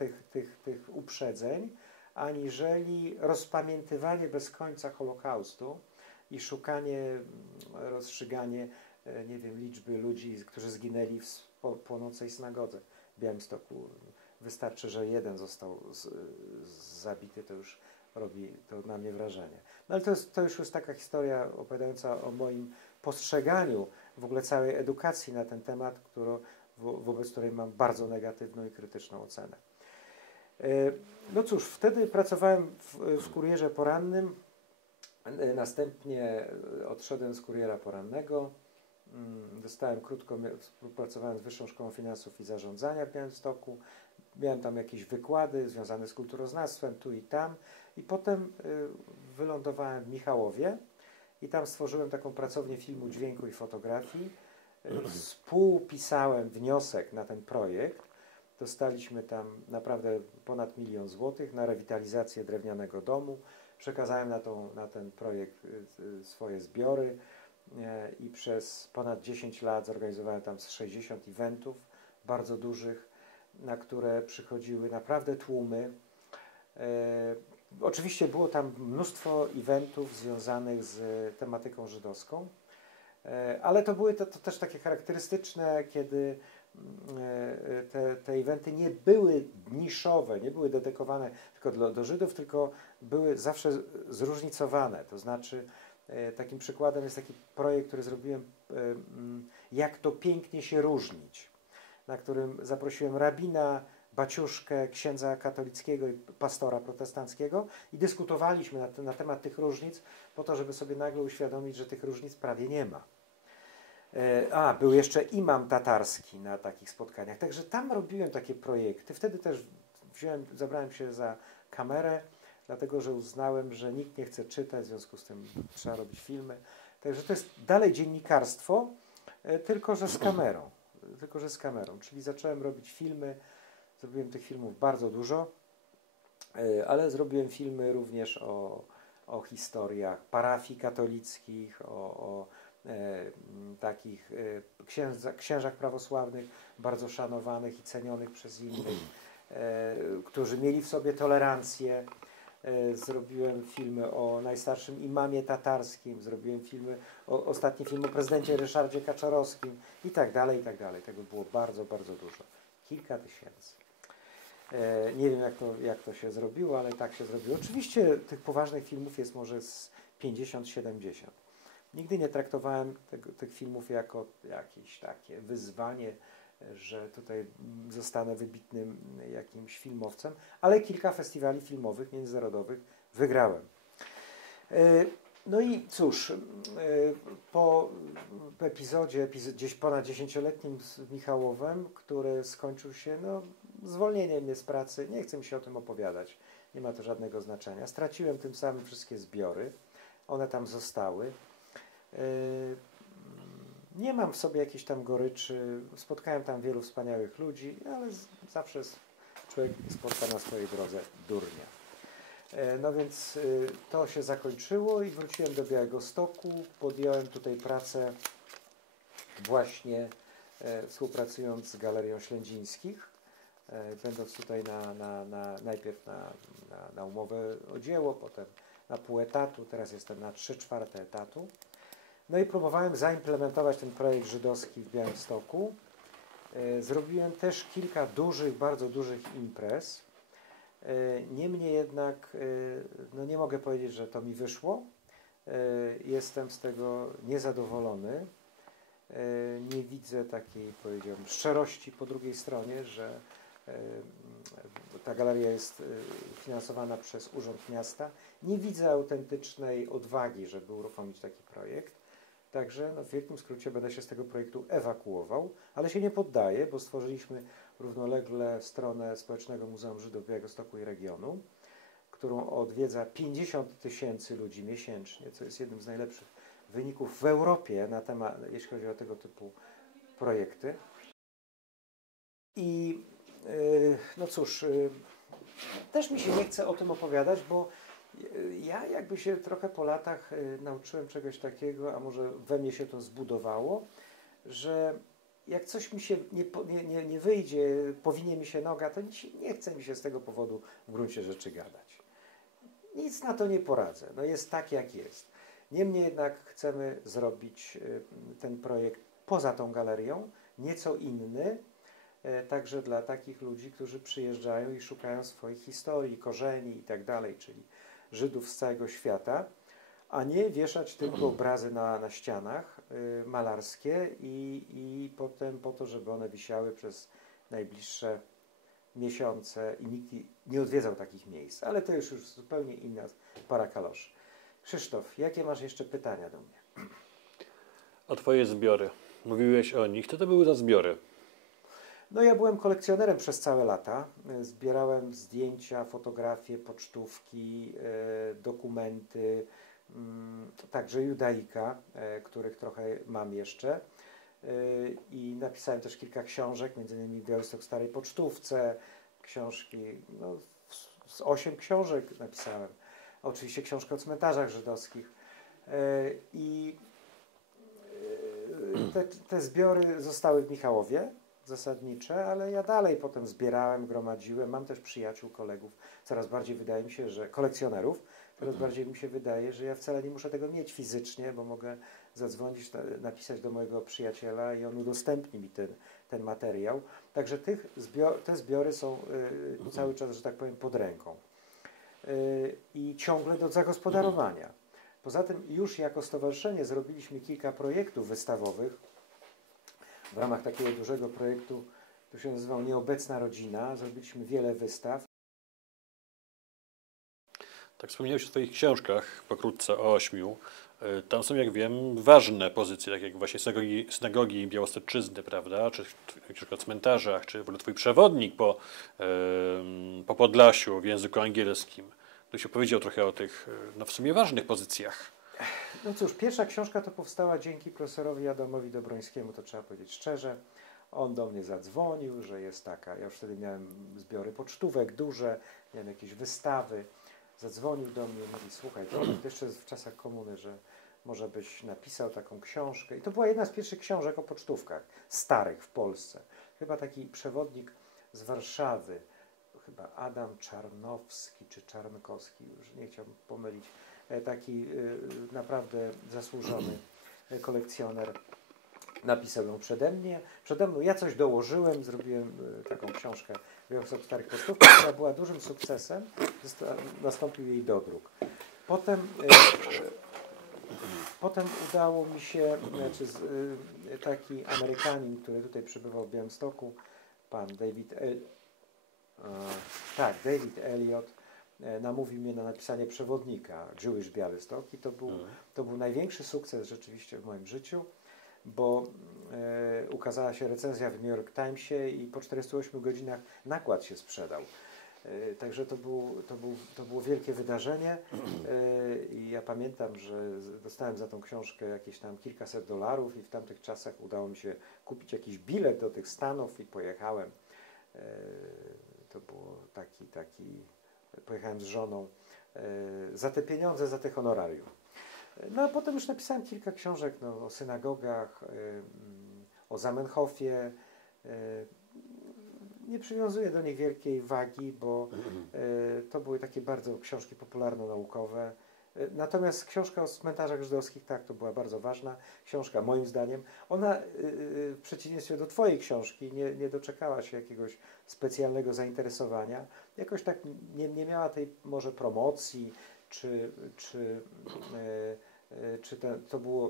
tych uprzedzeń, aniżeli rozpamiętywanie bez końca Holokaustu. i szukanie, rozstrzyganie, nie wiem, liczby ludzi, którzy zginęli w płonącej synagodze w Białymstoku. Wystarczy, że jeden został zabity, to już robi to na mnie wrażenie. No ale to już jest taka historia opowiadająca o moim postrzeganiu w ogóle całej edukacji na ten temat, wobec której mam bardzo negatywną i krytyczną ocenę. No cóż, wtedy pracowałem w kurierze porannym, następnie odszedłem z kuriera porannego, dostałem współpracowałem z Wyższą Szkołą Finansów i Zarządzania w Białymstoku, miałem tam jakieś wykłady związane z kulturoznawstwem tu i tam i potem wylądowałem w Michałowie i tam stworzyłem taką pracownię filmu, dźwięku i fotografii. Współpisałem wniosek na ten projekt. Dostaliśmy tam naprawdę ponad 1 000 000 złotych na rewitalizację drewnianego domu. Przekazałem na ten projekt swoje zbiory i przez ponad 10 lat zorganizowałem tam 60 eventów, bardzo dużych, na które przychodziły naprawdę tłumy. Oczywiście było tam mnóstwo eventów związanych z tematyką żydowską, ale to były to też takie charakterystyczne, kiedy te eventy nie były niszowe, nie były dedykowane tylko do Żydów, tylko były zawsze zróżnicowane. To znaczy takim przykładem jest taki projekt, który zrobiłem, jak to pięknie się różnić, na którym zaprosiłem rabina, baciuszkę, księdza katolickiego i pastora protestanckiego i dyskutowaliśmy na temat tych różnic po to, żeby sobie nagle uświadomić, że tych różnic prawie nie ma. Był jeszcze imam tatarski na takich spotkaniach, także tam robiłem takie projekty. Wtedy też zabrałem się za kamerę, dlatego że uznałem, że nikt nie chce czytać, w związku z tym trzeba robić filmy. Także to jest dalej dziennikarstwo, tylko że z kamerą. Czyli zacząłem robić filmy, zrobiłem tych filmów bardzo dużo, ale zrobiłem filmy również o historiach parafii katolickich, o takich księżach prawosławnych, bardzo szanowanych i cenionych przez innych, którzy mieli w sobie tolerancję. Zrobiłem filmy o najstarszym imamie tatarskim, zrobiłem ostatni film o prezydencie Ryszardzie Kaczorowskim i tak dalej, i tak dalej. Tego było bardzo, bardzo dużo. Kilka tysięcy. Nie wiem, jak to się zrobiło, ale tak się zrobiło. Oczywiście tych poważnych filmów jest może z 50-70. Nigdy nie traktowałem tych filmów jako jakieś takie wyzwanie, że tutaj zostanę wybitnym jakimś filmowcem, ale kilka festiwali filmowych międzynarodowych wygrałem. No i cóż, po epizodzie gdzieś ponad 10-letnim z Michałowem, który skończył się zwolnieniem mnie z pracy, nie chcę mi się o tym opowiadać, nie ma to żadnego znaczenia. Straciłem tym samym wszystkie zbiory, one tam zostały. Nie mam w sobie jakiejś tam goryczy, spotkałem tam wielu wspaniałych ludzi, ale zawsze człowiek spotka na swojej drodze durnia. No więc to się zakończyło i wróciłem do Białegostoku, podjąłem tutaj pracę właśnie współpracując z Galerią Ślędzińskich, będąc tutaj najpierw na umowę o dzieło, potem na pół etatu, teraz jestem na 3/4 etatu. No i próbowałem zaimplementować ten projekt żydowski w Białymstoku. Zrobiłem też kilka bardzo dużych imprez. Niemniej jednak nie mogę powiedzieć, że to mi wyszło. Jestem z tego niezadowolony. Nie widzę takiej, powiedziałbym, szczerości po drugiej stronie, że ta galeria jest finansowana przez Urząd Miasta. Nie widzę autentycznej odwagi, żeby uruchomić taki projekt. Także w wielkim skrócie będę się z tego projektu ewakuował, ale się nie poddaję, bo stworzyliśmy równolegle stronę Społecznego Muzeum Żydów Białegostoku i Regionu, którą odwiedza 50 000 ludzi miesięcznie, co jest jednym z najlepszych wyników w Europie na temat, jeśli chodzi o tego typu projekty. I no cóż, też mi się nie chce o tym opowiadać, bo ja jakby się trochę po latach nauczyłem czegoś takiego, a może we mnie się to zbudowało, że jak coś mi się nie wyjdzie, powinie mi się noga, to nie chce mi się z tego powodu w gruncie rzeczy gadać. Nic na to nie poradzę. No jest tak, jak jest. Niemniej jednak chcemy zrobić ten projekt poza tą galerią, nieco inny, także dla takich ludzi, którzy przyjeżdżają i szukają swoich historii, korzeni i tak dalej, czyli Żydów z całego świata, a nie wieszać tylko obrazy na ścianach malarskie i potem po to, żeby one wisiały przez najbliższe miesiące i nikt nie odwiedzał takich miejsc. Ale to już zupełnie inna para kaloszy. Krzysztof, jakie masz jeszcze pytania do mnie? O twoje zbiory. Mówiłeś o nich. Co to były za zbiory? No ja byłem kolekcjonerem przez całe lata. Zbierałem zdjęcia, fotografie, pocztówki, dokumenty, także judaika, których trochę mam jeszcze. I napisałem też kilka książek, między innymi Białystok w starej pocztówce, książki, no, z 8 książek napisałem. Oczywiście książkę o cmentarzach żydowskich. I te zbiory zostały w Michałowie, zasadnicze, ale ja dalej potem zbierałem, gromadziłem. Mam też przyjaciół, kolegów. Coraz bardziej wydaje mi się, że kolekcjonerów, coraz bardziej mi się wydaje, że ja wcale nie muszę tego mieć fizycznie, bo mogę zadzwonić, napisać do mojego przyjaciela i on udostępni mi ten materiał. Także te zbiory są cały czas, że tak powiem, pod ręką. I ciągle do zagospodarowania. Poza tym już jako stowarzyszenie zrobiliśmy kilka projektów wystawowych w ramach takiego dużego projektu, który się nazywał Nieobecna Rodzina. Zrobiliśmy wiele wystaw. Tak wspomniałeś o swoich książkach, pokrótce o 8. Tam są, jak wiem, ważne pozycje, tak jak właśnie synagogi Białostoczyzny, prawda? Czy książka o cmentarzach, czy w ogóle twój przewodnik po Podlasiu w języku angielskim. Tu się powiedział trochę o tych, no w sumie ważnych pozycjach. No cóż, pierwsza książka to powstała dzięki profesorowi Adamowi Dobrońskiemu, to trzeba powiedzieć szczerze. On do mnie zadzwonił, że jest taka, ja już wtedy miałem zbiory pocztówek duże, miałem jakieś wystawy. Zadzwonił do mnie i mówi, słuchaj, to jeszcze w czasach komuny, że może byś napisał taką książkę. I to była jedna z pierwszych książek o pocztówkach, starych w Polsce. Chyba taki przewodnik z Warszawy, chyba Adam Czarnowski czy Czarnkowski, już nie chciałbym pomylić, taki naprawdę zasłużony kolekcjoner, napisał ją przede mną. Ja coś dołożyłem, zrobiłem taką książkę Białystok w starych pocztówkach, która była dużym sukcesem. Nastąpił jej dodruk. Potem udało mi się, taki Amerykanin, który tutaj przebywał w Białymstoku, pan David Elliot, namówił mnie na napisanie przewodnika Jewish Białystok i to był największy sukces rzeczywiście w moim życiu, bo ukazała się recenzja w New York Timesie i po 48 godzinach nakład się sprzedał. Także to było wielkie wydarzenie i ja pamiętam, że dostałem za tą książkę jakieś tam kilkaset dolarów i w tamtych czasach udało mi się kupić jakiś bilet do tych Stanów i pojechałem. To było pojechałem z żoną za te pieniądze, za te honorarium. No a potem już napisałem kilka książek o synagogach, o Zamenhofie. Nie przywiązuję do nich wielkiej wagi, bo to były takie bardzo książki popularno-naukowe. Natomiast książka o cmentarzach żydowskich, tak, to była bardzo ważna książka, moim zdaniem. Ona, w przeciwieństwie do twojej książki, nie doczekała się jakiegoś specjalnego zainteresowania. Jakoś tak nie miała tej może promocji,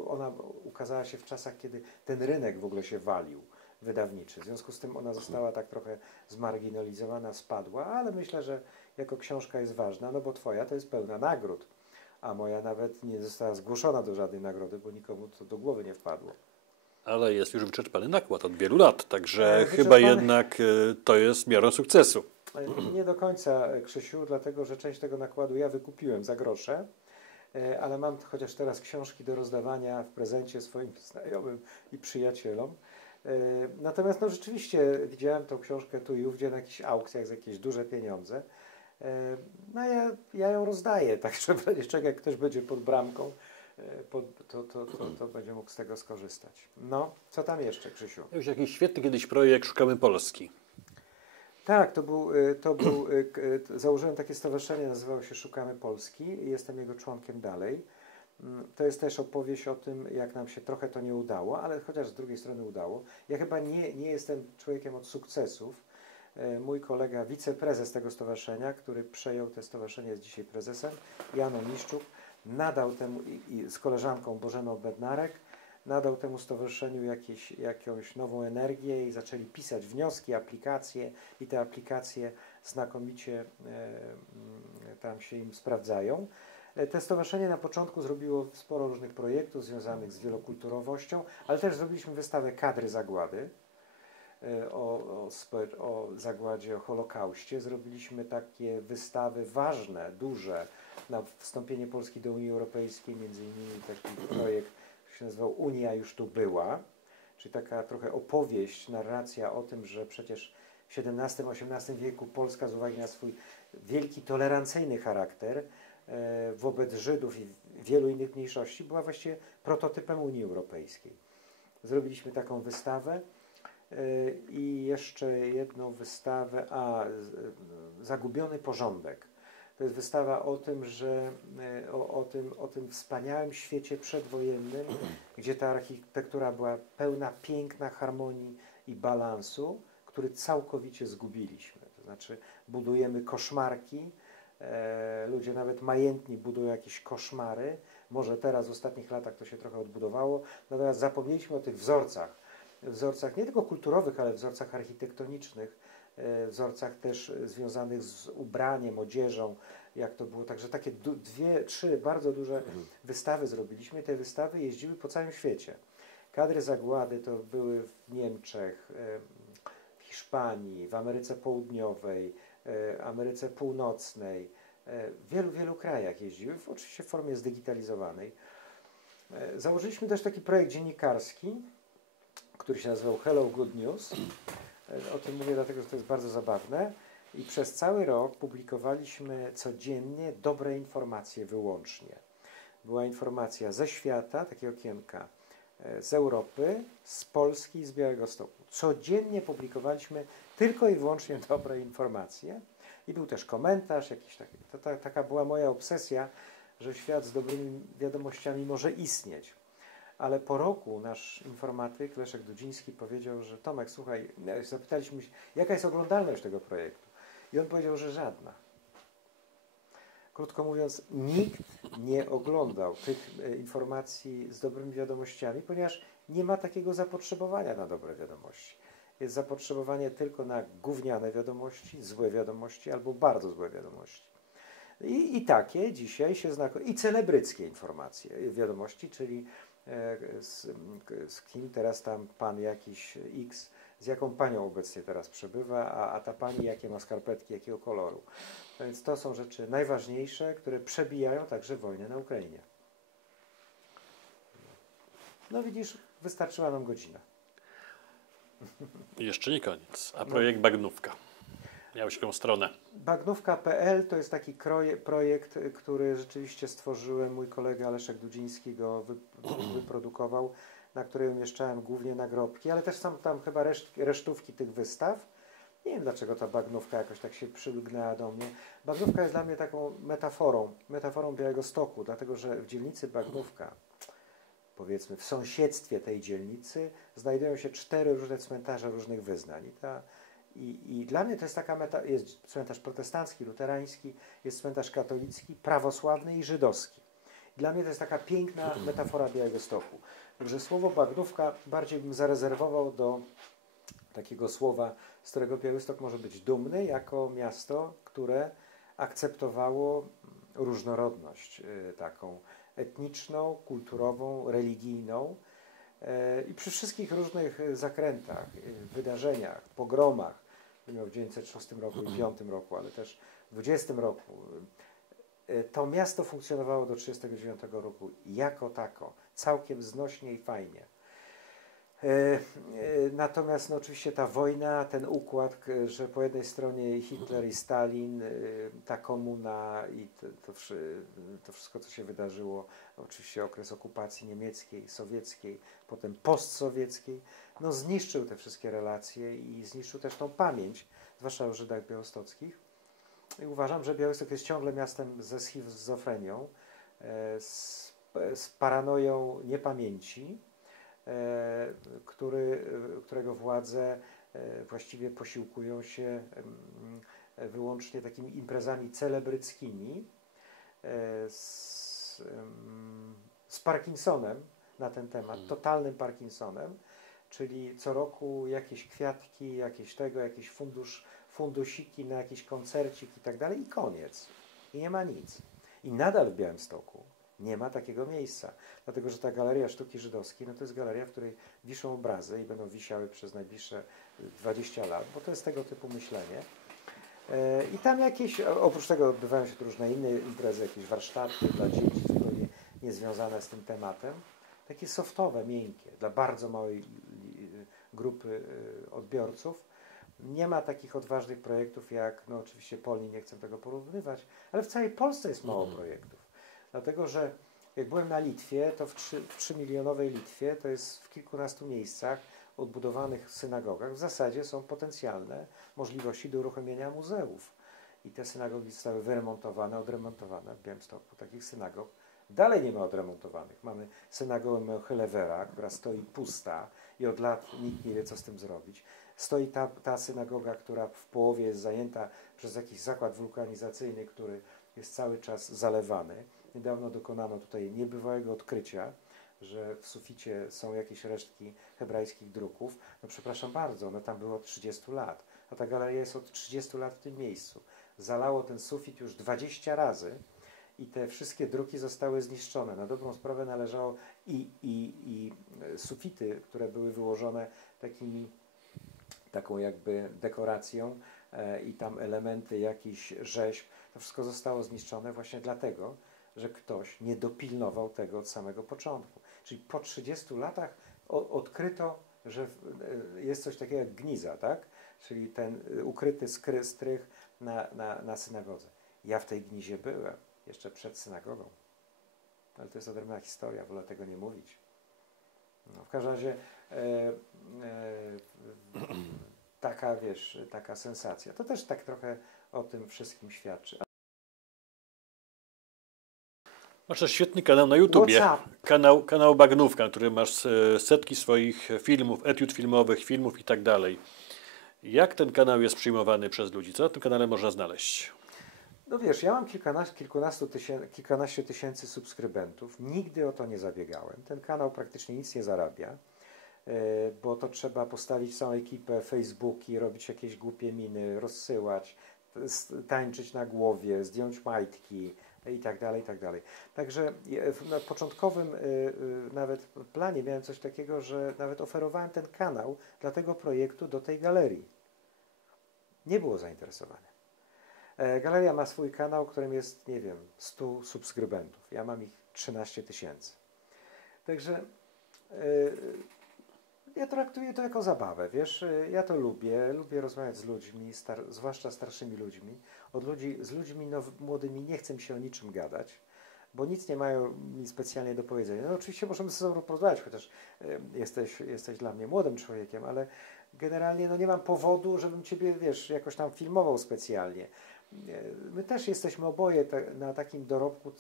ona ukazała się w czasach, kiedy ten rynek w ogóle się walił wydawniczy. W związku z tym ona została tak trochę zmarginalizowana, spadła, ale myślę, że jako książka jest ważna, no bo twoja to jest pełna nagród, a moja nawet nie została zgłoszona do żadnej nagrody, bo nikomu to do głowy nie wpadło. Ale jest już wyczerpany nakład od wielu lat, także chyba jednak to jest miarą sukcesu. Nie do końca, Krzysiu, dlatego że część tego nakładu ja wykupiłem za grosze, ale mam chociaż teraz książki do rozdawania w prezencie swoim znajomym i przyjacielom. Natomiast no rzeczywiście widziałem tą książkę tu i ówdzie na jakichś aukcjach za jakieś duże pieniądze. No ja ją rozdaję, tak że jeszcze jak ktoś będzie pod bramką, to będzie mógł z tego skorzystać. No, co tam jeszcze, Krzysiu? Już jakiś świetny kiedyś projekt Szukamy Polski. Tak, założyłem takie stowarzyszenie, nazywało się Szukamy Polski i jestem jego członkiem dalej. To jest też opowieść o tym, jak nam się trochę to nie udało, ale chociaż z drugiej strony udało. Ja chyba nie jestem człowiekiem od sukcesów. Mój kolega, wiceprezes tego stowarzyszenia, który przejął to stowarzyszenie, jest dzisiaj prezesem, Jan Oniszczuk, nadał temu, i z koleżanką Bożeną Bednarek, nadał temu stowarzyszeniu jakąś nową energię i zaczęli pisać wnioski, aplikacje i te aplikacje znakomicie tam się im sprawdzają. To stowarzyszenie na początku zrobiło sporo różnych projektów związanych z wielokulturowością, ale też zrobiliśmy wystawę Kadry Zagłady o zagładzie, o Holokauście. Zrobiliśmy takie wystawy ważne, duże na wstąpienie Polski do Unii Europejskiej, między innymi taki projekt, który się nazywał Unia już tu była, czyli taka trochę opowieść, narracja o tym, że przecież w XVII-XVIII wieku Polska z uwagi na swój wielki tolerancyjny charakter wobec Żydów i wielu innych mniejszości była właściwie prototypem Unii Europejskiej. Zrobiliśmy taką wystawę i jeszcze jedną wystawę, Zagubiony porządek. To jest wystawa o tym, że o tym wspaniałym świecie przedwojennym, gdzie ta architektura była pełna piękna harmonii i balansu, który całkowicie zgubiliśmy. To znaczy budujemy koszmarki, ludzie nawet majętni budują jakieś koszmary. Może teraz w ostatnich latach to się trochę odbudowało, natomiast zapomnieliśmy o tych wzorcach nie tylko kulturowych, ale wzorcach architektonicznych, wzorcach też związanych z ubraniem, odzieżą, jak to było. Także takie 2-3 bardzo duże wystawy zrobiliśmy. Te wystawy jeździły po całym świecie. Kadry Zagłady to były w Niemczech, w Hiszpanii, w Ameryce Południowej, Ameryce Północnej, w wielu krajach jeździły, oczywiście w formie zdigitalizowanej. Założyliśmy też taki projekt dziennikarski, który się nazywał Hello Good News. O tym mówię dlatego, że to jest bardzo zabawne. I przez cały rok publikowaliśmy codziennie dobre informacje wyłącznie. Była informacja ze świata, takie okienka, z Europy, z Polski i z Białegostoku. Codziennie publikowaliśmy tylko i wyłącznie dobre informacje. I był też komentarz jakiś taki. Taka była moja obsesja, że świat z dobrymi wiadomościami może istnieć. Ale po roku nasz informatyk Leszek Dudziński powiedział, że Tomek, słuchaj, zapytaliśmy się, jaka jest oglądalność tego projektu? I on powiedział, że żadna. Krótko mówiąc, nikt nie oglądał tych informacji z dobrymi wiadomościami, ponieważ nie ma takiego zapotrzebowania na dobre wiadomości. Jest zapotrzebowanie tylko na gówniane wiadomości, złe wiadomości albo bardzo złe wiadomości. I takie dzisiaj się i celebryckie informacje, wiadomości, czyli z kim teraz tam pan jakiś X, z jaką panią obecnie teraz przebywa, a ta pani jakie ma skarpetki, jakiego koloru. No więc to są rzeczy najważniejsze, które przebijają także wojnę na Ukrainie. No widzisz, wystarczyła nam godzina. Jeszcze nie koniec. A projekt Bagnówka. Miałeś jaką stronę? Bagnówka.pl to jest taki projekt, który rzeczywiście stworzyłem, mój kolega Leszek Dudziński go wyprodukował, na której umieszczałem głównie nagrobki, ale też są tam chyba resztówki tych wystaw. Nie wiem, dlaczego ta bagnówka jakoś tak się przylgnęła do mnie. Bagnówka jest dla mnie taką metaforą Białegostoku, dlatego że w dzielnicy Bagnówka, powiedzmy w sąsiedztwie tej dzielnicy, znajdują się 4 różne cmentarze różnych wyznań. I dla mnie to jest taka jest cmentarz protestancki, luterański, jest cmentarz katolicki, prawosławny i żydowski. Dla mnie to jest taka piękna metafora Białegostoku. Także słowo bagnówka bardziej bym zarezerwował do takiego słowa, z którego Białystok może być dumny, jako miasto, które akceptowało różnorodność taką etniczną, kulturową, religijną i przy wszystkich różnych zakrętach, wydarzeniach, pogromach, w 1906 roku i 1905 roku, ale też w 20 roku, to miasto funkcjonowało do 1939 roku jako tako, całkiem znośnie i fajnie. Natomiast no, oczywiście ta wojna, ten układ, że po jednej stronie Hitler i Stalin, ta komuna i to wszystko, co się wydarzyło, oczywiście okres okupacji niemieckiej, sowieckiej, potem postsowieckiej, no zniszczył te wszystkie relacje i zniszczył też tą pamięć, zwłaszcza o Żydach białostockich. I uważam, że Białystok jest ciągle miastem ze schizofrenią, z z paranoją niepamięci, którego władze właściwie posiłkują się wyłącznie takimi imprezami celebryckimi z Parkinsonem na ten temat, totalnym Parkinsonem, czyli co roku jakieś kwiatki, jakieś fundusiki na jakiś koncercik i tak dalej i koniec. I nie ma nic. I nadal w Białymstoku nie ma takiego miejsca, dlatego że ta Galeria Sztuki Żydowskiej, no to jest galeria, w której wiszą obrazy i będą wisiały przez najbliższe 20 lat, bo to jest tego typu myślenie. I tam jakieś, oprócz tego odbywają się tu różne inne imprezy, jakieś warsztaty dla dzieci zupełnie niezwiązane z tym tematem, takie softowe, miękkie, dla bardzo małej grupy odbiorców. Nie ma takich odważnych projektów jak, no oczywiście Polni, nie chcę tego porównywać, ale w całej Polsce jest mało projektów. Dlatego, że jak byłem na Litwie, to w 3-milionowej Litwie, to jest w kilkunastu miejscach odbudowanych synagogach, w zasadzie są potencjalne możliwości do uruchomienia muzeów. I te synagogi zostały wyremontowane, odremontowane w Białymstoku. Takich synagog dalej nie ma odremontowanych. Mamy synagogę Mechilewera, która stoi pusta i od lat nikt nie wie, co z tym zrobić. Stoi ta synagoga, która w połowie jest zajęta przez jakiś zakład wulkanizacyjny, który jest cały czas zalewany. Niedawno dokonano tutaj niebywałego odkrycia, że w suficie są jakieś resztki hebrajskich druków. No przepraszam bardzo, one tam były od 30 lat, a ta galeria jest od 30 lat w tym miejscu. Zalało ten sufit już 20 razy i te wszystkie druki zostały zniszczone. Na dobrą sprawę należało i sufity, które były wyłożone taką jakby dekoracją i tam elementy jakichś rzeźb, to wszystko zostało zniszczone właśnie dlatego, że ktoś nie dopilnował tego od samego początku. Czyli po 30 latach odkryto, że jest coś takiego jak gniza, tak? Czyli ten ukryty strych na synagodze. Ja w tej gnizie byłem, jeszcze przed synagogą. Ale to jest odrębna historia, wolę tego nie mówić. No, w każdym razie taka sensacja. To też tak trochę o tym wszystkim świadczy. Masz też świetny kanał na YouTubie, kanał Bagnówka, na którym masz setki swoich filmów, etiud filmowych, filmów i tak dalej. Jak ten kanał jest przyjmowany przez ludzi? Co na tym kanale można znaleźć? No wiesz, ja mam kilkanaście tysięcy subskrybentów. Nigdy o to nie zabiegałem. Ten kanał praktycznie nic nie zarabia, bo to trzeba postawić całą ekipę, Facebooki, robić jakieś głupie miny, rozsyłać, tańczyć na głowie, zdjąć majtki i tak dalej, i tak dalej. Także na początkowym nawet planie miałem coś takiego, że nawet oferowałem ten kanał dla tego projektu do tej galerii. Nie było zainteresowania. Galeria ma swój kanał, którym jest, nie wiem, 100 subskrybentów. Ja mam ich 13 tysięcy. Także ja traktuję to jako zabawę, wiesz, ja to lubię rozmawiać z ludźmi, zwłaszcza starszymi ludźmi. Z ludźmi młodymi nie chcę mi się o niczym gadać, bo nic nie mają mi specjalnie do powiedzenia. No oczywiście możemy ze sobą porozmawiać, chociaż jesteś dla mnie młodym człowiekiem, ale generalnie no nie mam powodu, żebym Ciebie, wiesz, jakoś tam filmował specjalnie. My też jesteśmy oboje na takim dorobku,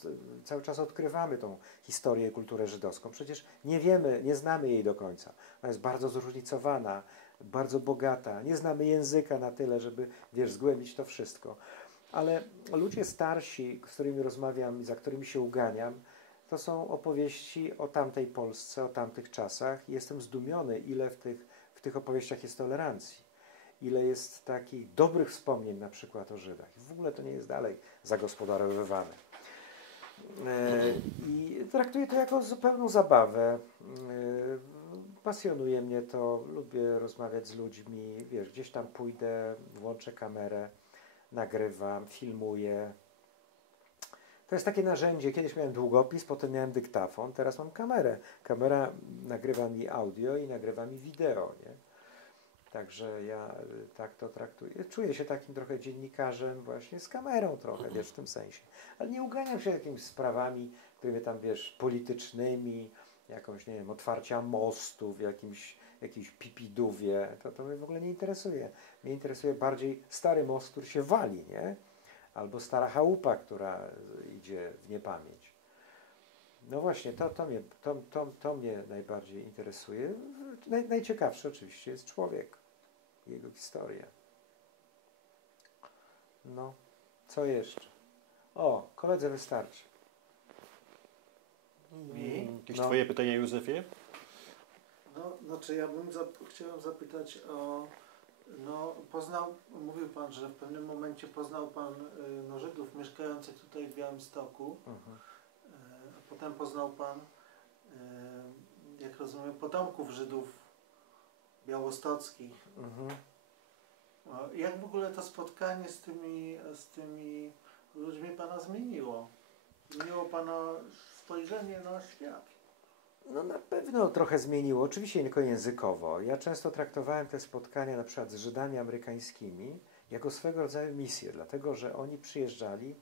cały czas odkrywamy tą historię i kulturę żydowską. Przecież nie wiemy, nie znamy jej do końca. Ona jest bardzo zróżnicowana, bardzo bogata. Nie znamy języka na tyle, żeby, wiesz, zgłębić to wszystko. Ale ludzie starsi, z którymi rozmawiam i za którymi się uganiam, to są opowieści o tamtej Polsce, o tamtych czasach. I jestem zdumiony, ile w tych opowieściach jest tolerancji. Ile jest takich dobrych wspomnień na przykład o Żydach. W ogóle to nie jest dalej zagospodarowywane. I traktuję to jako zupełną zabawę. Pasjonuje mnie to, lubię rozmawiać z ludźmi, wiesz, gdzieś tam pójdę, włączę kamerę, nagrywam, filmuję. To jest takie narzędzie, kiedyś miałem długopis, potem miałem dyktafon, teraz mam kamerę. Kamera nagrywa mi audio i nagrywa mi wideo, nie? Także ja tak to traktuję. Czuję się takim trochę dziennikarzem właśnie z kamerą trochę, wiesz, w tym sensie. Ale nie uganiam się jakimiś sprawami, którymi tam, wiesz, politycznymi, jakąś, nie wiem, otwarcia mostu w jakiejś Pipidówie. To mnie w ogóle nie interesuje. Mnie interesuje bardziej stary most, który się wali, nie? Albo stara chałupa, która idzie w niepamięć. No właśnie, to mnie najbardziej interesuje. Najciekawszy oczywiście jest człowiek, jego historia. No, co jeszcze? O, koledze wystarczy. Jakieś No. twoje pytania, Józefie? No, znaczy ja bym chciałem zapytać o, no mówił Pan, że w pewnym momencie poznał Pan Żydów mieszkających tutaj w Białymstoku, a potem poznał Pan, jak rozumiem, potomków Żydów białostockich. Jak w ogóle to spotkanie z tymi ludźmi Pana zmieniło? Zmieniło Pana spojrzenie na świat? No na pewno trochę zmieniło, oczywiście nie tylko językowo. Ja często traktowałem te spotkania na przykład z Żydami amerykańskimi jako swego rodzaju misję, dlatego że oni przyjeżdżali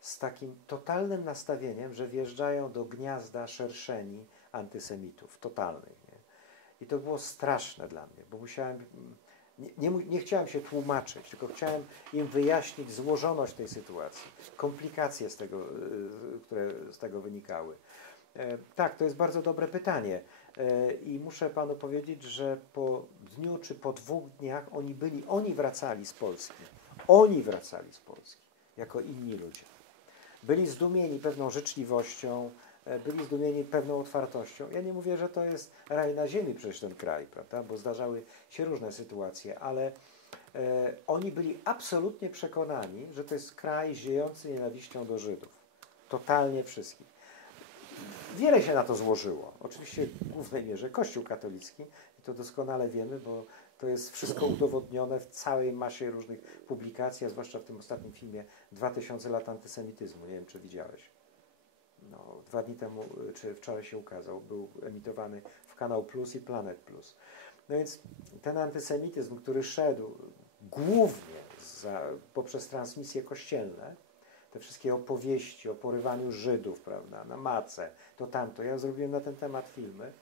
z takim totalnym nastawieniem, że wjeżdżają do gniazda szerszeni antysemitów, totalnych. Nie? I to było straszne dla mnie, bo musiałem, nie chciałem się tłumaczyć, tylko chciałem im wyjaśnić złożoność tej sytuacji, komplikacje które z tego wynikały. Tak, to jest bardzo dobre pytanie i muszę Panu powiedzieć, że po dniu czy po 2 dniach oni wracali z Polski. Oni wracali z Polski jako inni ludzie. Byli zdumieni pewną życzliwością, byli zdumieni pewną otwartością. Ja nie mówię, że to jest raj na ziemi przecież ten kraj, prawda? Bo zdarzały się różne sytuacje, ale oni byli absolutnie przekonani, że to jest kraj ziejący nienawiścią do Żydów. Totalnie wszystkich. Wiele się na to złożyło. Oczywiście w głównej mierze Kościół katolicki, i to doskonale wiemy, bo to jest wszystko udowodnione w całej masie różnych publikacji, a zwłaszcza w tym ostatnim filmie 2000 lat antysemityzmu. Nie wiem, czy widziałeś. No, 2 dni temu, czy wczoraj się ukazał. Był emitowany w Kanał Plus i Planet Plus. No więc ten antysemityzm, który szedł głównie poprzez transmisje kościelne, te wszystkie opowieści o porywaniu Żydów, prawda, na macę, to tamto. Ja zrobiłem na ten temat filmy.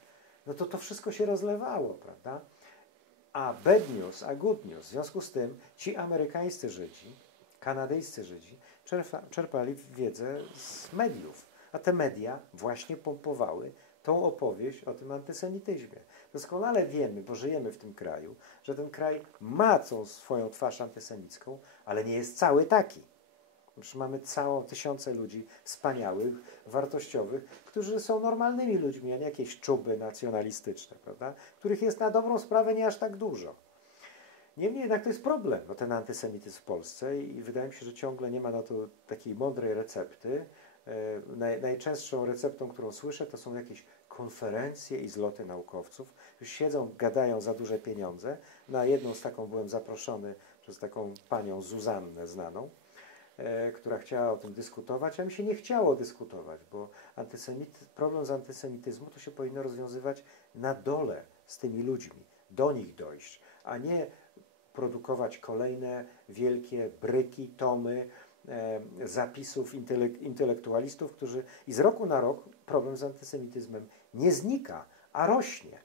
No to wszystko się rozlewało, prawda? A bad news, a good news. W związku z tym ci amerykańscy Żydzi, kanadyjscy Żydzi czerpali wiedzę z mediów. A te media właśnie pompowały tą opowieść o tym antysemityzmie. Doskonale wiemy, bo żyjemy w tym kraju, że ten kraj ma tą swoją twarz antysemicką, ale nie jest cały taki. Już mamy tysiące ludzi wspaniałych, wartościowych, którzy są normalnymi ludźmi, a nie jakieś czuby nacjonalistyczne, prawda? Których jest na dobrą sprawę nie aż tak dużo. Niemniej jednak to jest problem, no, ten antysemityzm w Polsce i wydaje mi się, że ciągle nie ma na to takiej mądrej recepty. Najczęstszą receptą, którą słyszę, to są jakieś konferencje i zloty naukowców, którzy siedzą, gadają za duże pieniądze. Na jedną z taką byłem zaproszony przez taką panią Zuzannę znaną, która chciała o tym dyskutować, a mi się nie chciało dyskutować, bo problem z antysemityzmu to się powinno rozwiązywać na dole z tymi ludźmi, do nich dojść, a nie produkować kolejne wielkie bryki, tomy zapisów intelektualistów, którzy i z roku na rok problem z antysemityzmem nie znika, a rośnie.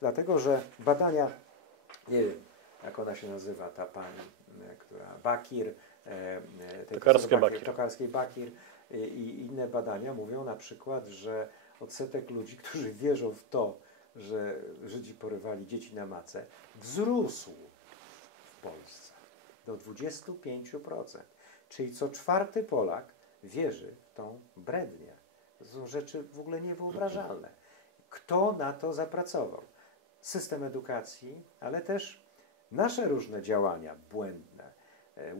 Dlatego, że badania, nie wiem, jak ona się nazywa, ta pani, która Bakir, Tokarskiej Bakir i inne badania mówią na przykład, że odsetek ludzi, którzy wierzą w to, że Żydzi porywali dzieci na macę, wzrósł w Polsce do 25%. Czyli co 4. Polak wierzy w tą brednię. To są rzeczy w ogóle niewyobrażalne. Kto na to zapracował? System edukacji, ale też nasze różne działania błędne,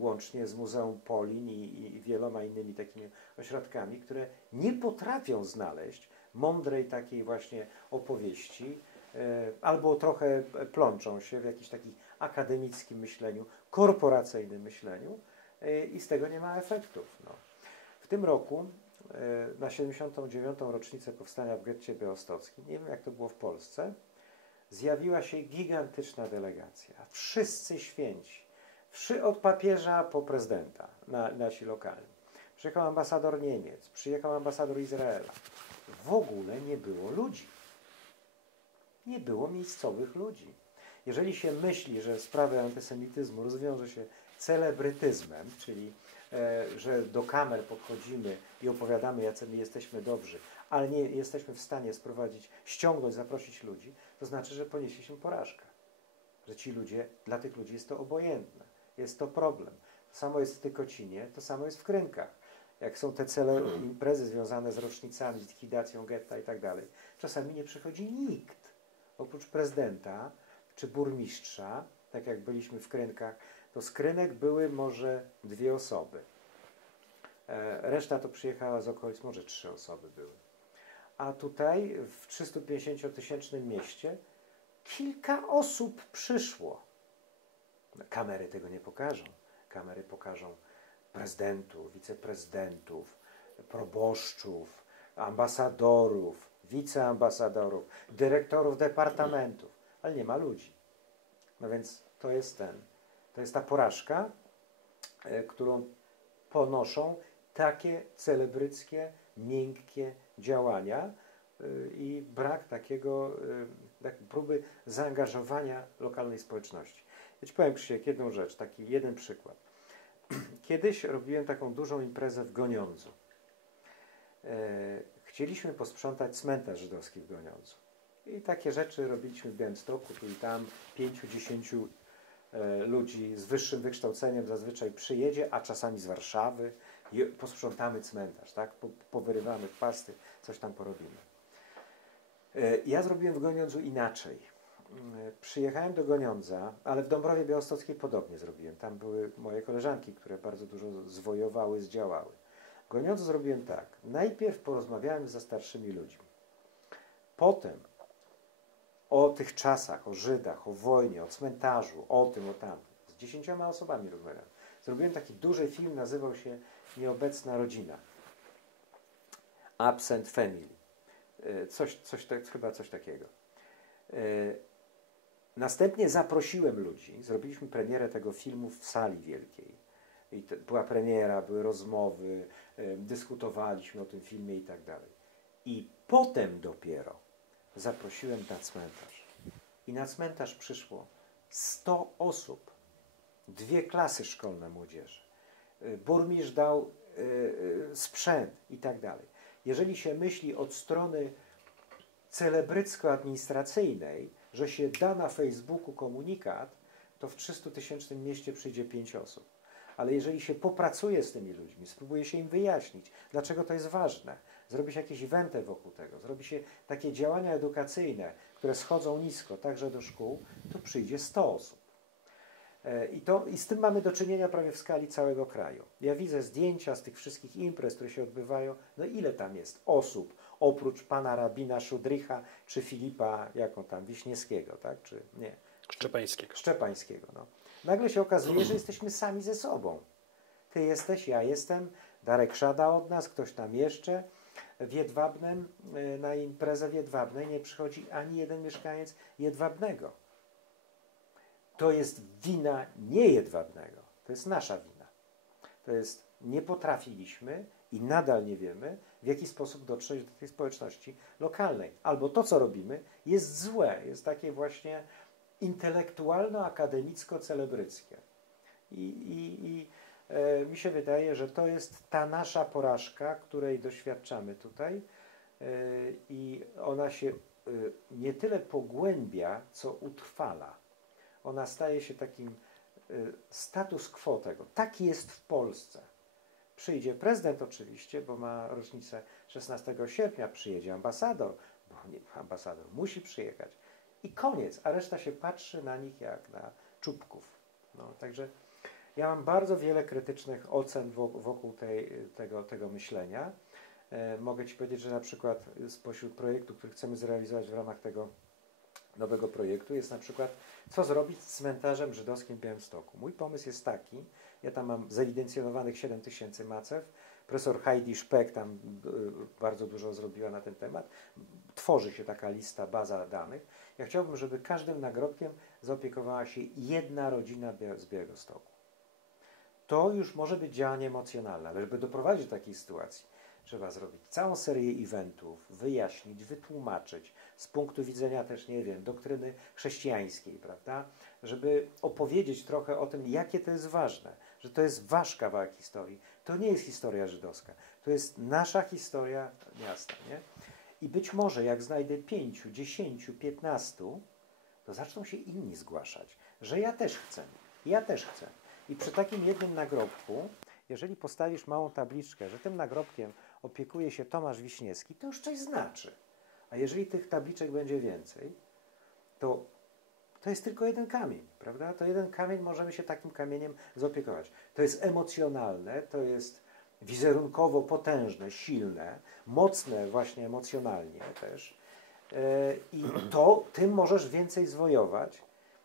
łącznie z Muzeum Polin i wieloma innymi takimi ośrodkami, które nie potrafią znaleźć mądrej takiej właśnie opowieści, albo trochę plączą się w jakimś takim akademickim myśleniu, korporacyjnym myśleniu i z tego nie ma efektów. No. W tym roku, na 79. rocznicę powstania w getcie białostockim, nie wiem jak to było w Polsce, zjawiła się gigantyczna delegacja. Wszyscy święci. Od papieża po prezydenta, nasi lokalni. Przyjechał ambasador Niemiec, przyjechał ambasador Izraela. W ogóle nie było ludzi. Nie było miejscowych ludzi. Jeżeli się myśli, że sprawy antysemityzmu rozwiąże się celebrytyzmem, czyli że do kamer podchodzimy i opowiadamy, jacy my jesteśmy dobrzy, ale nie jesteśmy w stanie ściągnąć, zaprosić ludzi, to znaczy, że ponieśliśmy porażkę. Że ci ludzie, dla tych ludzi jest to obojętne. Jest to problem. To samo jest w Tykocinie, to samo jest w Krynkach. Jak są te imprezy związane z rocznicami, z likwidacją getta i tak dalej, czasami nie przychodzi nikt. Oprócz prezydenta czy burmistrza, tak jak byliśmy w Krynkach, to z Krynek były może 2 osoby. Reszta to przyjechała z okolic, może 3 osoby były. A tutaj w 350-tysięcznym mieście kilka osób przyszło. Kamery tego nie pokażą. Kamery pokażą prezydentów, wiceprezydentów, proboszczów, ambasadorów, wiceambasadorów, dyrektorów departamentów, ale nie ma ludzi. No więc to jest ta porażka, którą ponoszą takie celebryckie, miękkie działania i brak takiej próby zaangażowania lokalnej społeczności. Ja ci powiem, Krzysiek, jedną rzecz, taki jeden przykład. Kiedyś robiłem taką dużą imprezę w Goniądzu. Chcieliśmy posprzątać cmentarz żydowski w Goniądzu. I takie rzeczy robiliśmy w Białymstoku, tu i tam 5-10 ludzi z wyższym wykształceniem zazwyczaj przyjedzie, a czasami z Warszawy i posprzątamy cmentarz, tak? Powyrywamy pasty, coś tam porobimy. Ja zrobiłem w Goniądzu inaczej. Przyjechałem do Goniądza, ale w Dąbrowie Białostockiej podobnie zrobiłem. Tam były moje koleżanki, które bardzo dużo zwojowały, zdziałały. W Goniądzu zrobiłem tak. Najpierw porozmawiałem ze starszymi ludźmi. Potem o tych czasach, o Żydach, o wojnie, o cmentarzu, o tym, o tamtym. Z 10 osobami rozmawiałem. Zrobiłem taki duży film, nazywał się Nieobecna rodzina. Absent Family. Chyba coś takiego. Następnie zaprosiłem ludzi. Zrobiliśmy premierę tego filmu w sali wielkiej. I była premiera, były rozmowy, dyskutowaliśmy o tym filmie i tak dalej. I potem dopiero zaprosiłem na cmentarz. I na cmentarz przyszło 100 osób. 2 klasy szkolne młodzieży. Burmistrz dał sprzęt i tak dalej. Jeżeli się myśli od strony celebrycko-administracyjnej, że się da na Facebooku komunikat, to w 300-tysięcznym mieście przyjdzie 5 osób. Ale jeżeli się popracuje z tymi ludźmi, spróbuje się im wyjaśnić, dlaczego to jest ważne, zrobi się jakieś eventy wokół tego, zrobi się takie działania edukacyjne, które schodzą nisko, także do szkół, to przyjdzie 100 osób. I z tym mamy do czynienia prawie w skali całego kraju. Ja widzę zdjęcia z tych wszystkich imprez, które się odbywają. No ile tam jest osób, oprócz pana rabina Szudrycha, czy Filipa, jaką tam, Wiśniewskiego, tak? Czy nie? Szczepańskiego, no. Nagle się okazuje, że jesteśmy sami ze sobą. Ty jesteś, ja jestem, Darek Szada od nas, ktoś tam jeszcze. W Jedwabnem, na imprezę w Jedwabnej nie przychodzi ani jeden mieszkaniec Jedwabnego. To jest wina nie Jedwabnego. To jest nasza wina. To jest, nie potrafiliśmy i nadal nie wiemy, w jaki sposób dotrzeć do tej społeczności lokalnej. Albo to, co robimy, jest złe. Jest takie właśnie intelektualno-akademicko-celebryckie. Mi się wydaje, że to jest ta nasza porażka, której doświadczamy tutaj i ona się nie tyle pogłębia, co utrwala. Ona staje się takim status quo tego. Taki jest w Polsce. Przyjdzie prezydent oczywiście, bo ma rocznicę 16 sierpnia, przyjedzie ambasador, bo ambasador musi przyjechać. I koniec, a reszta się patrzy na nich jak na czubków. No, także ja mam bardzo wiele krytycznych ocen wokół tego myślenia. Mogę Ci powiedzieć, że na przykład spośród projektów, który chcemy zrealizować w ramach tego nowego projektu jest na przykład, co zrobić z cmentarzem żydowskim w Białymstoku. Mój pomysł jest taki, ja tam mam zewidencjonowanych 7000 macew, profesor Heidi Szpek tam bardzo dużo zrobiła na ten temat, tworzy się taka lista, baza danych. Ja chciałbym, żeby każdym nagrobkiem zaopiekowała się jedna rodzina z Białegostoku. To już może być działanie emocjonalne, ale żeby doprowadzić do takiej sytuacji, trzeba zrobić całą serię eventów, wyjaśnić, wytłumaczyć z punktu widzenia też, nie wiem, doktryny chrześcijańskiej, prawda? Żeby opowiedzieć trochę o tym, jakie to jest ważne, że to jest wasz kawałek historii. To nie jest historia żydowska. To jest nasza historia miasta. Nie? I być może jak znajdę 5, 10, 15, to zaczną się inni zgłaszać, że ja też chcę. Ja też chcę. I przy takim jednym nagrobku, jeżeli postawisz małą tabliczkę, że tym nagrobkiem opiekuje się Tomasz Wiśniewski, to już coś znaczy. A jeżeli tych tabliczek będzie więcej, to jest tylko jeden kamień, prawda? To jeden kamień, możemy się takim kamieniem zaopiekować. To jest emocjonalne, to jest wizerunkowo potężne, silne, mocne właśnie emocjonalnie też. I tym możesz więcej zwojować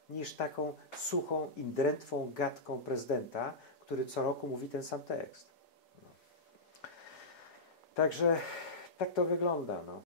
niż taką suchą i drętwą gadką prezydenta, który co roku mówi ten sam tekst. No. Także tak to wygląda. No.